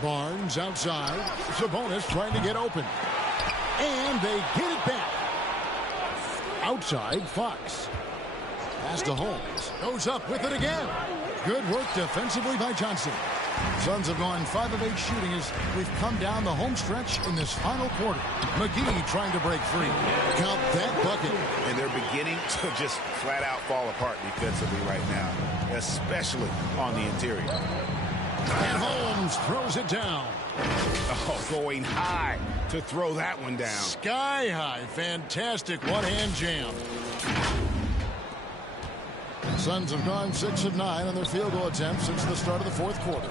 Barnes outside. Sabonis trying to get open. And they get it back. Outside, Fox. Pass to Holmes. Goes up with it again. Good work defensively by Johnson. Suns have gone 5 of 8 shooting as we've come down the home stretch in this final quarter. McGee trying to break free. Count that bucket. And they're beginning to just flat out fall apart defensively right now, especially on the interior. And Holmes throws it down. Oh, going high to throw that one down. Sky high. Fantastic one-hand jam. Suns have gone 6 of 9 on their field goal attempts since the start of the fourth quarter.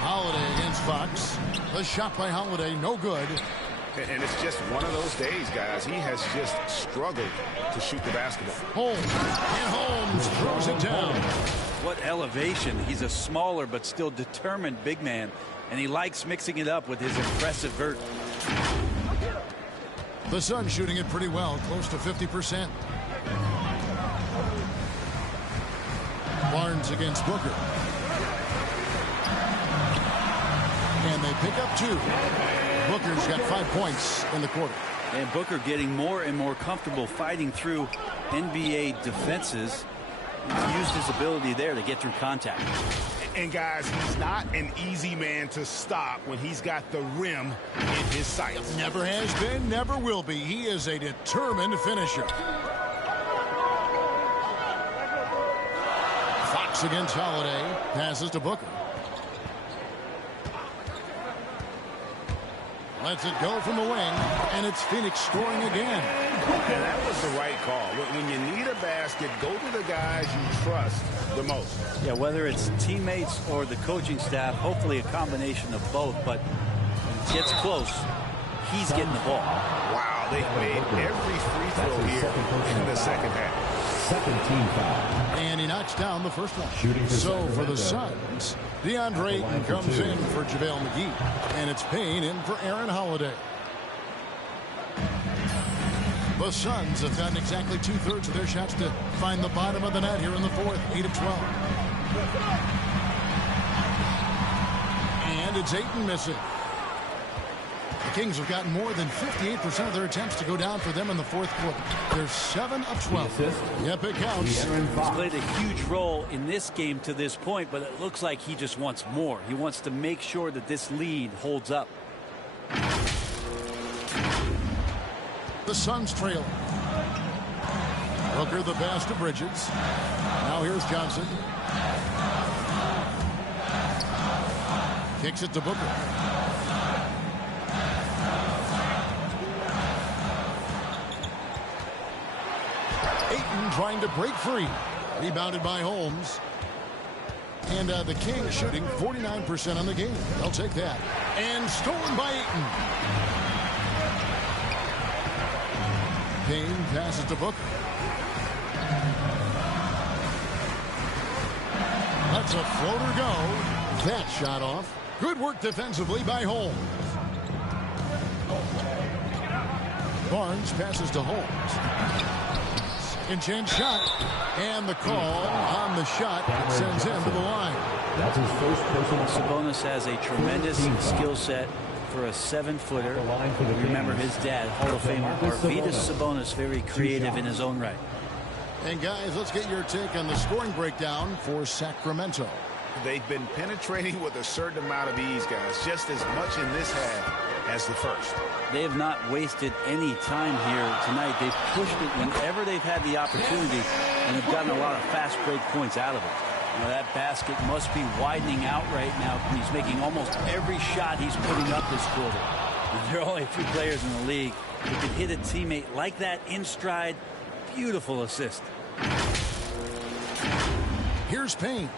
Holiday against Fox. The shot by Holiday, no good. And it's just one of those days, guys. He has just struggled to shoot the basketball. Holmes. And Holmes throws it down. What elevation. He's a smaller but still determined big man. And he likes mixing it up with his impressive vert. The Suns shooting it pretty well, close to 50%. Barnes against Booker. And they pick up 2. Booker's got 5 points in the quarter. And Booker getting more and more comfortable fighting through NBA defenses. He's used his ability there to get through contact. And guys, he's not an easy man to stop when he's got the rim in his sights. Never has been, never will be. He is a determined finisher. Fox against Holiday. Passes to Booker. Lets it go from the wing, and it's Phoenix scoring again. And that was the right call. When you need a basket, go to the guys you trust the most. Yeah, whether it's teammates or the coaching staff, hopefully a combination of both, but when it gets close, he's getting the ball. Wow, they made every free throw here in the second half. Second team foul. And he knocks down the first one. Shooting So for the Sacramento. Suns, DeAndre Ayton comes in for JaVale McGee. And it's Payne in for Aaron Holiday. The Suns have gotten exactly 2/3 of their shots to find the bottom of the net here in the fourth. 8 of 12. And it's Ayton missing. The Kings have gotten more than 58% of their attempts to go down for them in the fourth quarter. They're 7 of 12. Yep, it counts. He's played a huge role in this game to this point, but it looks like he just wants more. He wants to make sure that this lead holds up. The Suns trail. Booker the pass to Bridges. Now here's Johnson. Kicks it to Booker. Ayton trying to break free. Rebounded by Holmes. And the Kings shooting 49% on the game. They'll take that. And stolen by Ayton. Payne passes to Booker. Lets a floater go. That shot off. Good work defensively by Holmes. Barnes passes to Holmes. Second chance shot. And the call on the shot that sends him to the line. That's his first personal. Sabonis has a tremendous skill set for a 7-footer. Remember his dad, Hall of Famer Arvydas Sabonis, very creative in his own right. And guys, let's get your take on the scoring breakdown for Sacramento. They've been penetrating with a certain amount of ease, guys, just as much in this half as the first. They have not wasted any time here tonight. They've pushed it whenever they've had the opportunity, and have gotten a lot of fast break points out of it. You know, that basket must be widening out right now. He's making almost every shot he's putting up this quarter. And there are only a few players in the league who can hit a teammate like that in stride. Beautiful assist. Here's Payne.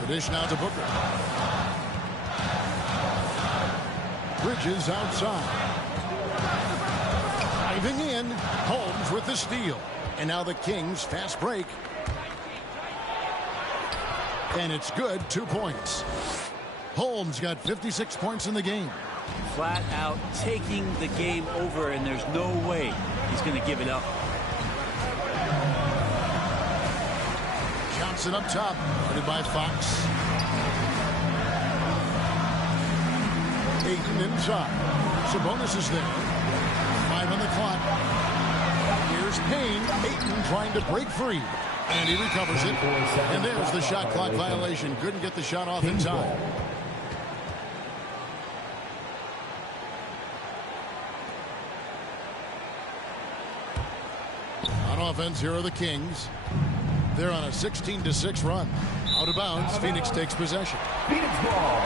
The dish now to Booker. Bridges outside. Diving in. Holmes with the steal. And now the Kings fast break. And it's good. 2 points. Holmes got 56 points in the game. Flat out taking the game over, and there's no way he's going to give it up. Johnson up top, guarded by Fox. Ayton inside. Sabonis is there. 5 on the clock. Here's Payne. Ayton trying to break free. And he recovers it. And there's the shot clock violation. Couldn't get the shot off in time. On offense, here are the Kings. They're on a 16-6 run. Out of bounds, Phoenix takes possession. Phoenix ball.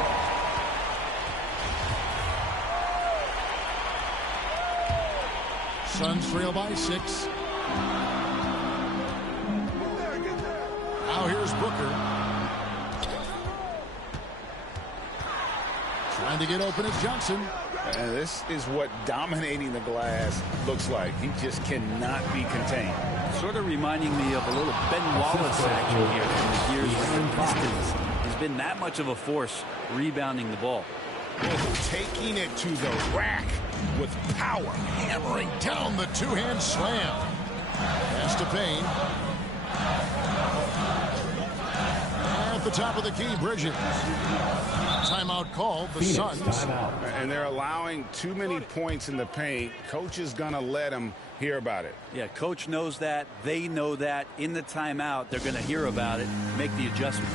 Suns trail by 6. Now here's Booker. Trying to get open is Johnson. And this is what dominating the glass looks like. He just cannot be contained. Sort of reminding me of a little Ben Wallace action here from the years with the Pistons. He's been that much of a force rebounding the ball. Taking it to the rack with power. Hammering down the two-hand slam. Pass to Payne. At the top of the key, Bridges. Timeout called, the Suns. And they're allowing too many points in the paint. Coach is going to let them hear about it. Yeah, coach knows that. They know that. In the timeout, they're going to hear about it, make the adjustment.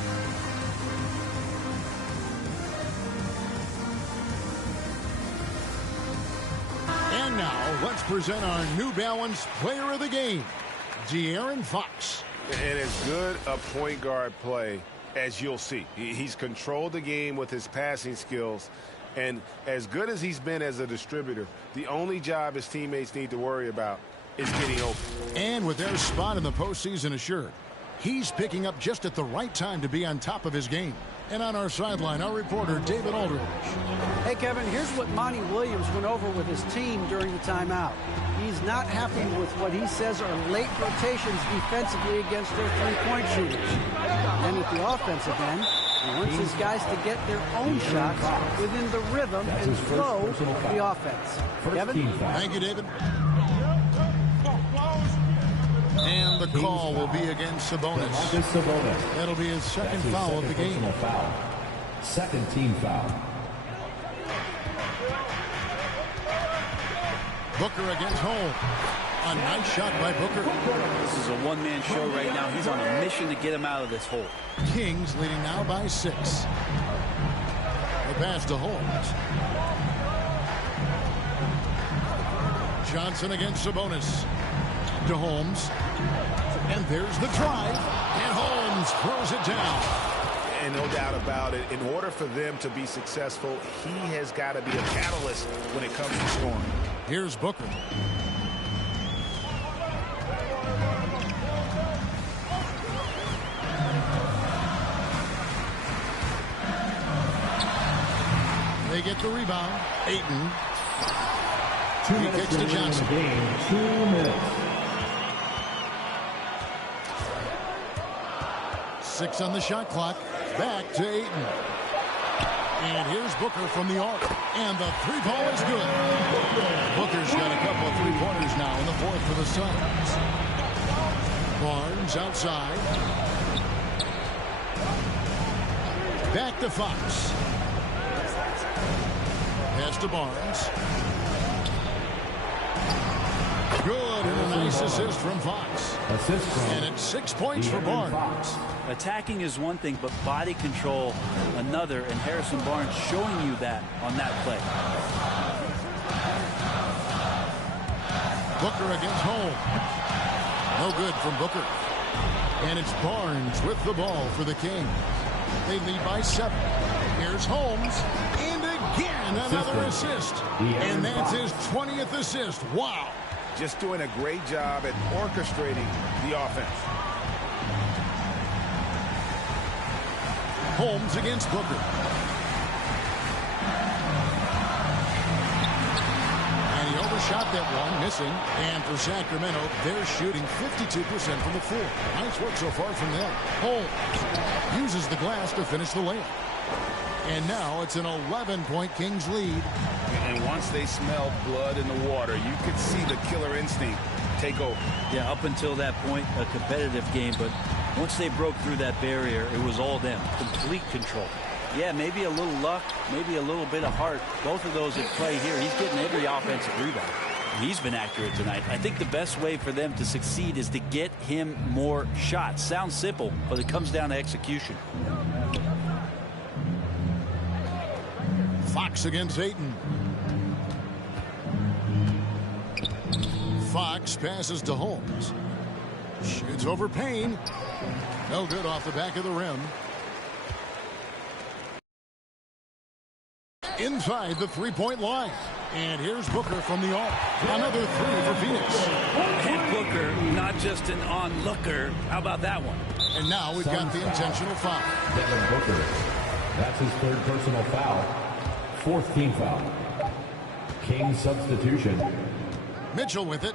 And now, let's present our New Balance Player of the Game, De'Aaron Fox. And as good a point guard play as you'll see. He's controlled the game with his passing skills. And as good as he's been as a distributor, the only job his teammates need to worry about is getting open. And with their spot in the postseason assured, he's picking up just at the right time to be on top of his game. And on our sideline, our reporter, David Aldridge. Hey, Kevin, here's what Monty Williams went over with his team during the timeout. He's not happy with what he says are late rotations defensively against their three-point shooters. And at the offensive end, he wants his guys to get their own shots within the rhythm and flow of the offense. Kevin? Thank you, David. And the call will be against Sabonis. That'll be his second foul of the game. Second team foul. Booker against Holmes. A nice shot by Booker. This is a one-man show right now. He's on a mission to get him out of this hole. Kings leading now by 6. The pass to Holmes. Johnson against Sabonis. To Holmes. And there's the drive. And Holmes throws it down. And no doubt about it, in order for them to be successful, he has got to be a catalyst when it comes to scoring. Here's Booker. They get the rebound. Ayton. 2 He minutes kicks to Johnson. Game. 2 minutes. 6 on the shot clock. Back to Ayton. And here's Booker from the arc. And the three ball is good. Booker's got a couple of three-pointers now in the fourth for the Suns. Barnes outside. Back to Fox. Pass to Barnes. Good, and a nice assist from Fox. And it's 6 points for Barnes. Attacking is one thing, but body control another, and Harrison Barnes showing you that on that play. Booker against Holmes. No good from Booker. And it's Barnes with the ball for the Kings. They lead by 7. Here's Holmes. And again, another assist. And that's his 20th assist. Wow. Just doing a great job at orchestrating the offense. Holmes against Booker. And he overshot that one, missing. And for Sacramento, they're shooting 52% from the floor. Nice work so far from them. Holmes uses the glass to finish the layup. And now it's an 11-point Kings lead. And once they smelled blood in the water, you could see the killer instinct take over. Yeah, up until that point, a competitive game, but once they broke through that barrier, it was all them. Complete control. Yeah, maybe a little luck, maybe a little bit of heart. Both of those at play here. He's getting every offensive rebound. He's been accurate tonight. I think the best way for them to succeed is to get him more shots. Sounds simple, but it comes down to execution. Fox against Ayton. Fox passes to Holmes. Shoots over Payne. No good off the back of the rim. Inside the three-point line. And here's Booker from the arc. Another three for Phoenix. And Booker, not just an onlooker. How about that one? And now we've got the intentional foul. Devin Booker. That's his third personal foul. Fourth team foul. Kings substitution. Mitchell with it.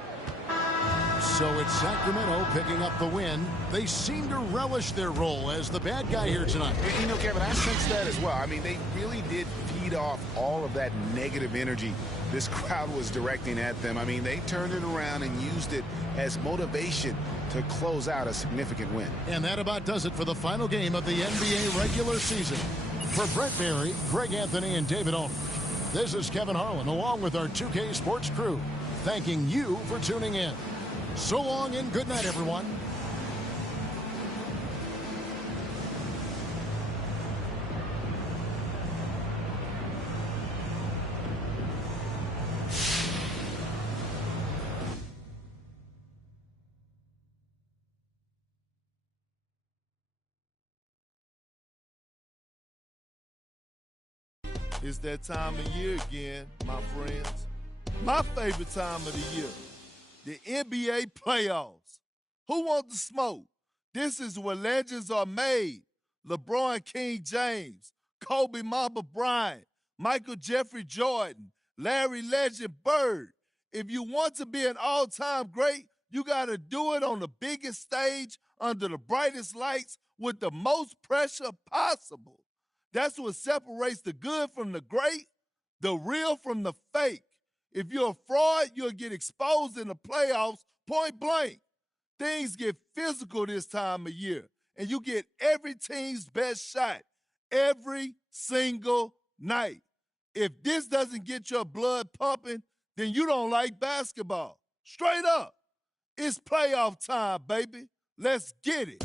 So it's Sacramento picking up the win. They seem to relish their role as the bad guy here tonight. You know, Kevin, I sense that as well. I mean, they really did feed off all of that negative energy this crowd was directing at them. I mean, they turned it around and used it as motivation to close out a significant win. And that about does it for the final game of the NBA regular season. For Brett Berry, Greg Anthony, and David Aldridge, this is Kevin Harlan along with our 2K Sports crew, thanking you for tuning in. So long and good night, everyone. It's that time of year again, my friends. My favorite time of the year, the NBA playoffs. Who wants the smoke? This is where legends are made. LeBron King James, Kobe Mamba Bryant, Michael Jeffrey Jordan, Larry Legend Bird. If you want to be an all-time great, you got to do it on the biggest stage under the brightest lights with the most pressure possible. That's what separates the good from the great, the real from the fake. If you're a fraud, you'll get exposed in the playoffs point blank. Things get physical this time of year, and you get every team's best shot every single night. If this doesn't get your blood pumping, then you don't like basketball. Straight up. It's playoff time, baby. Let's get it.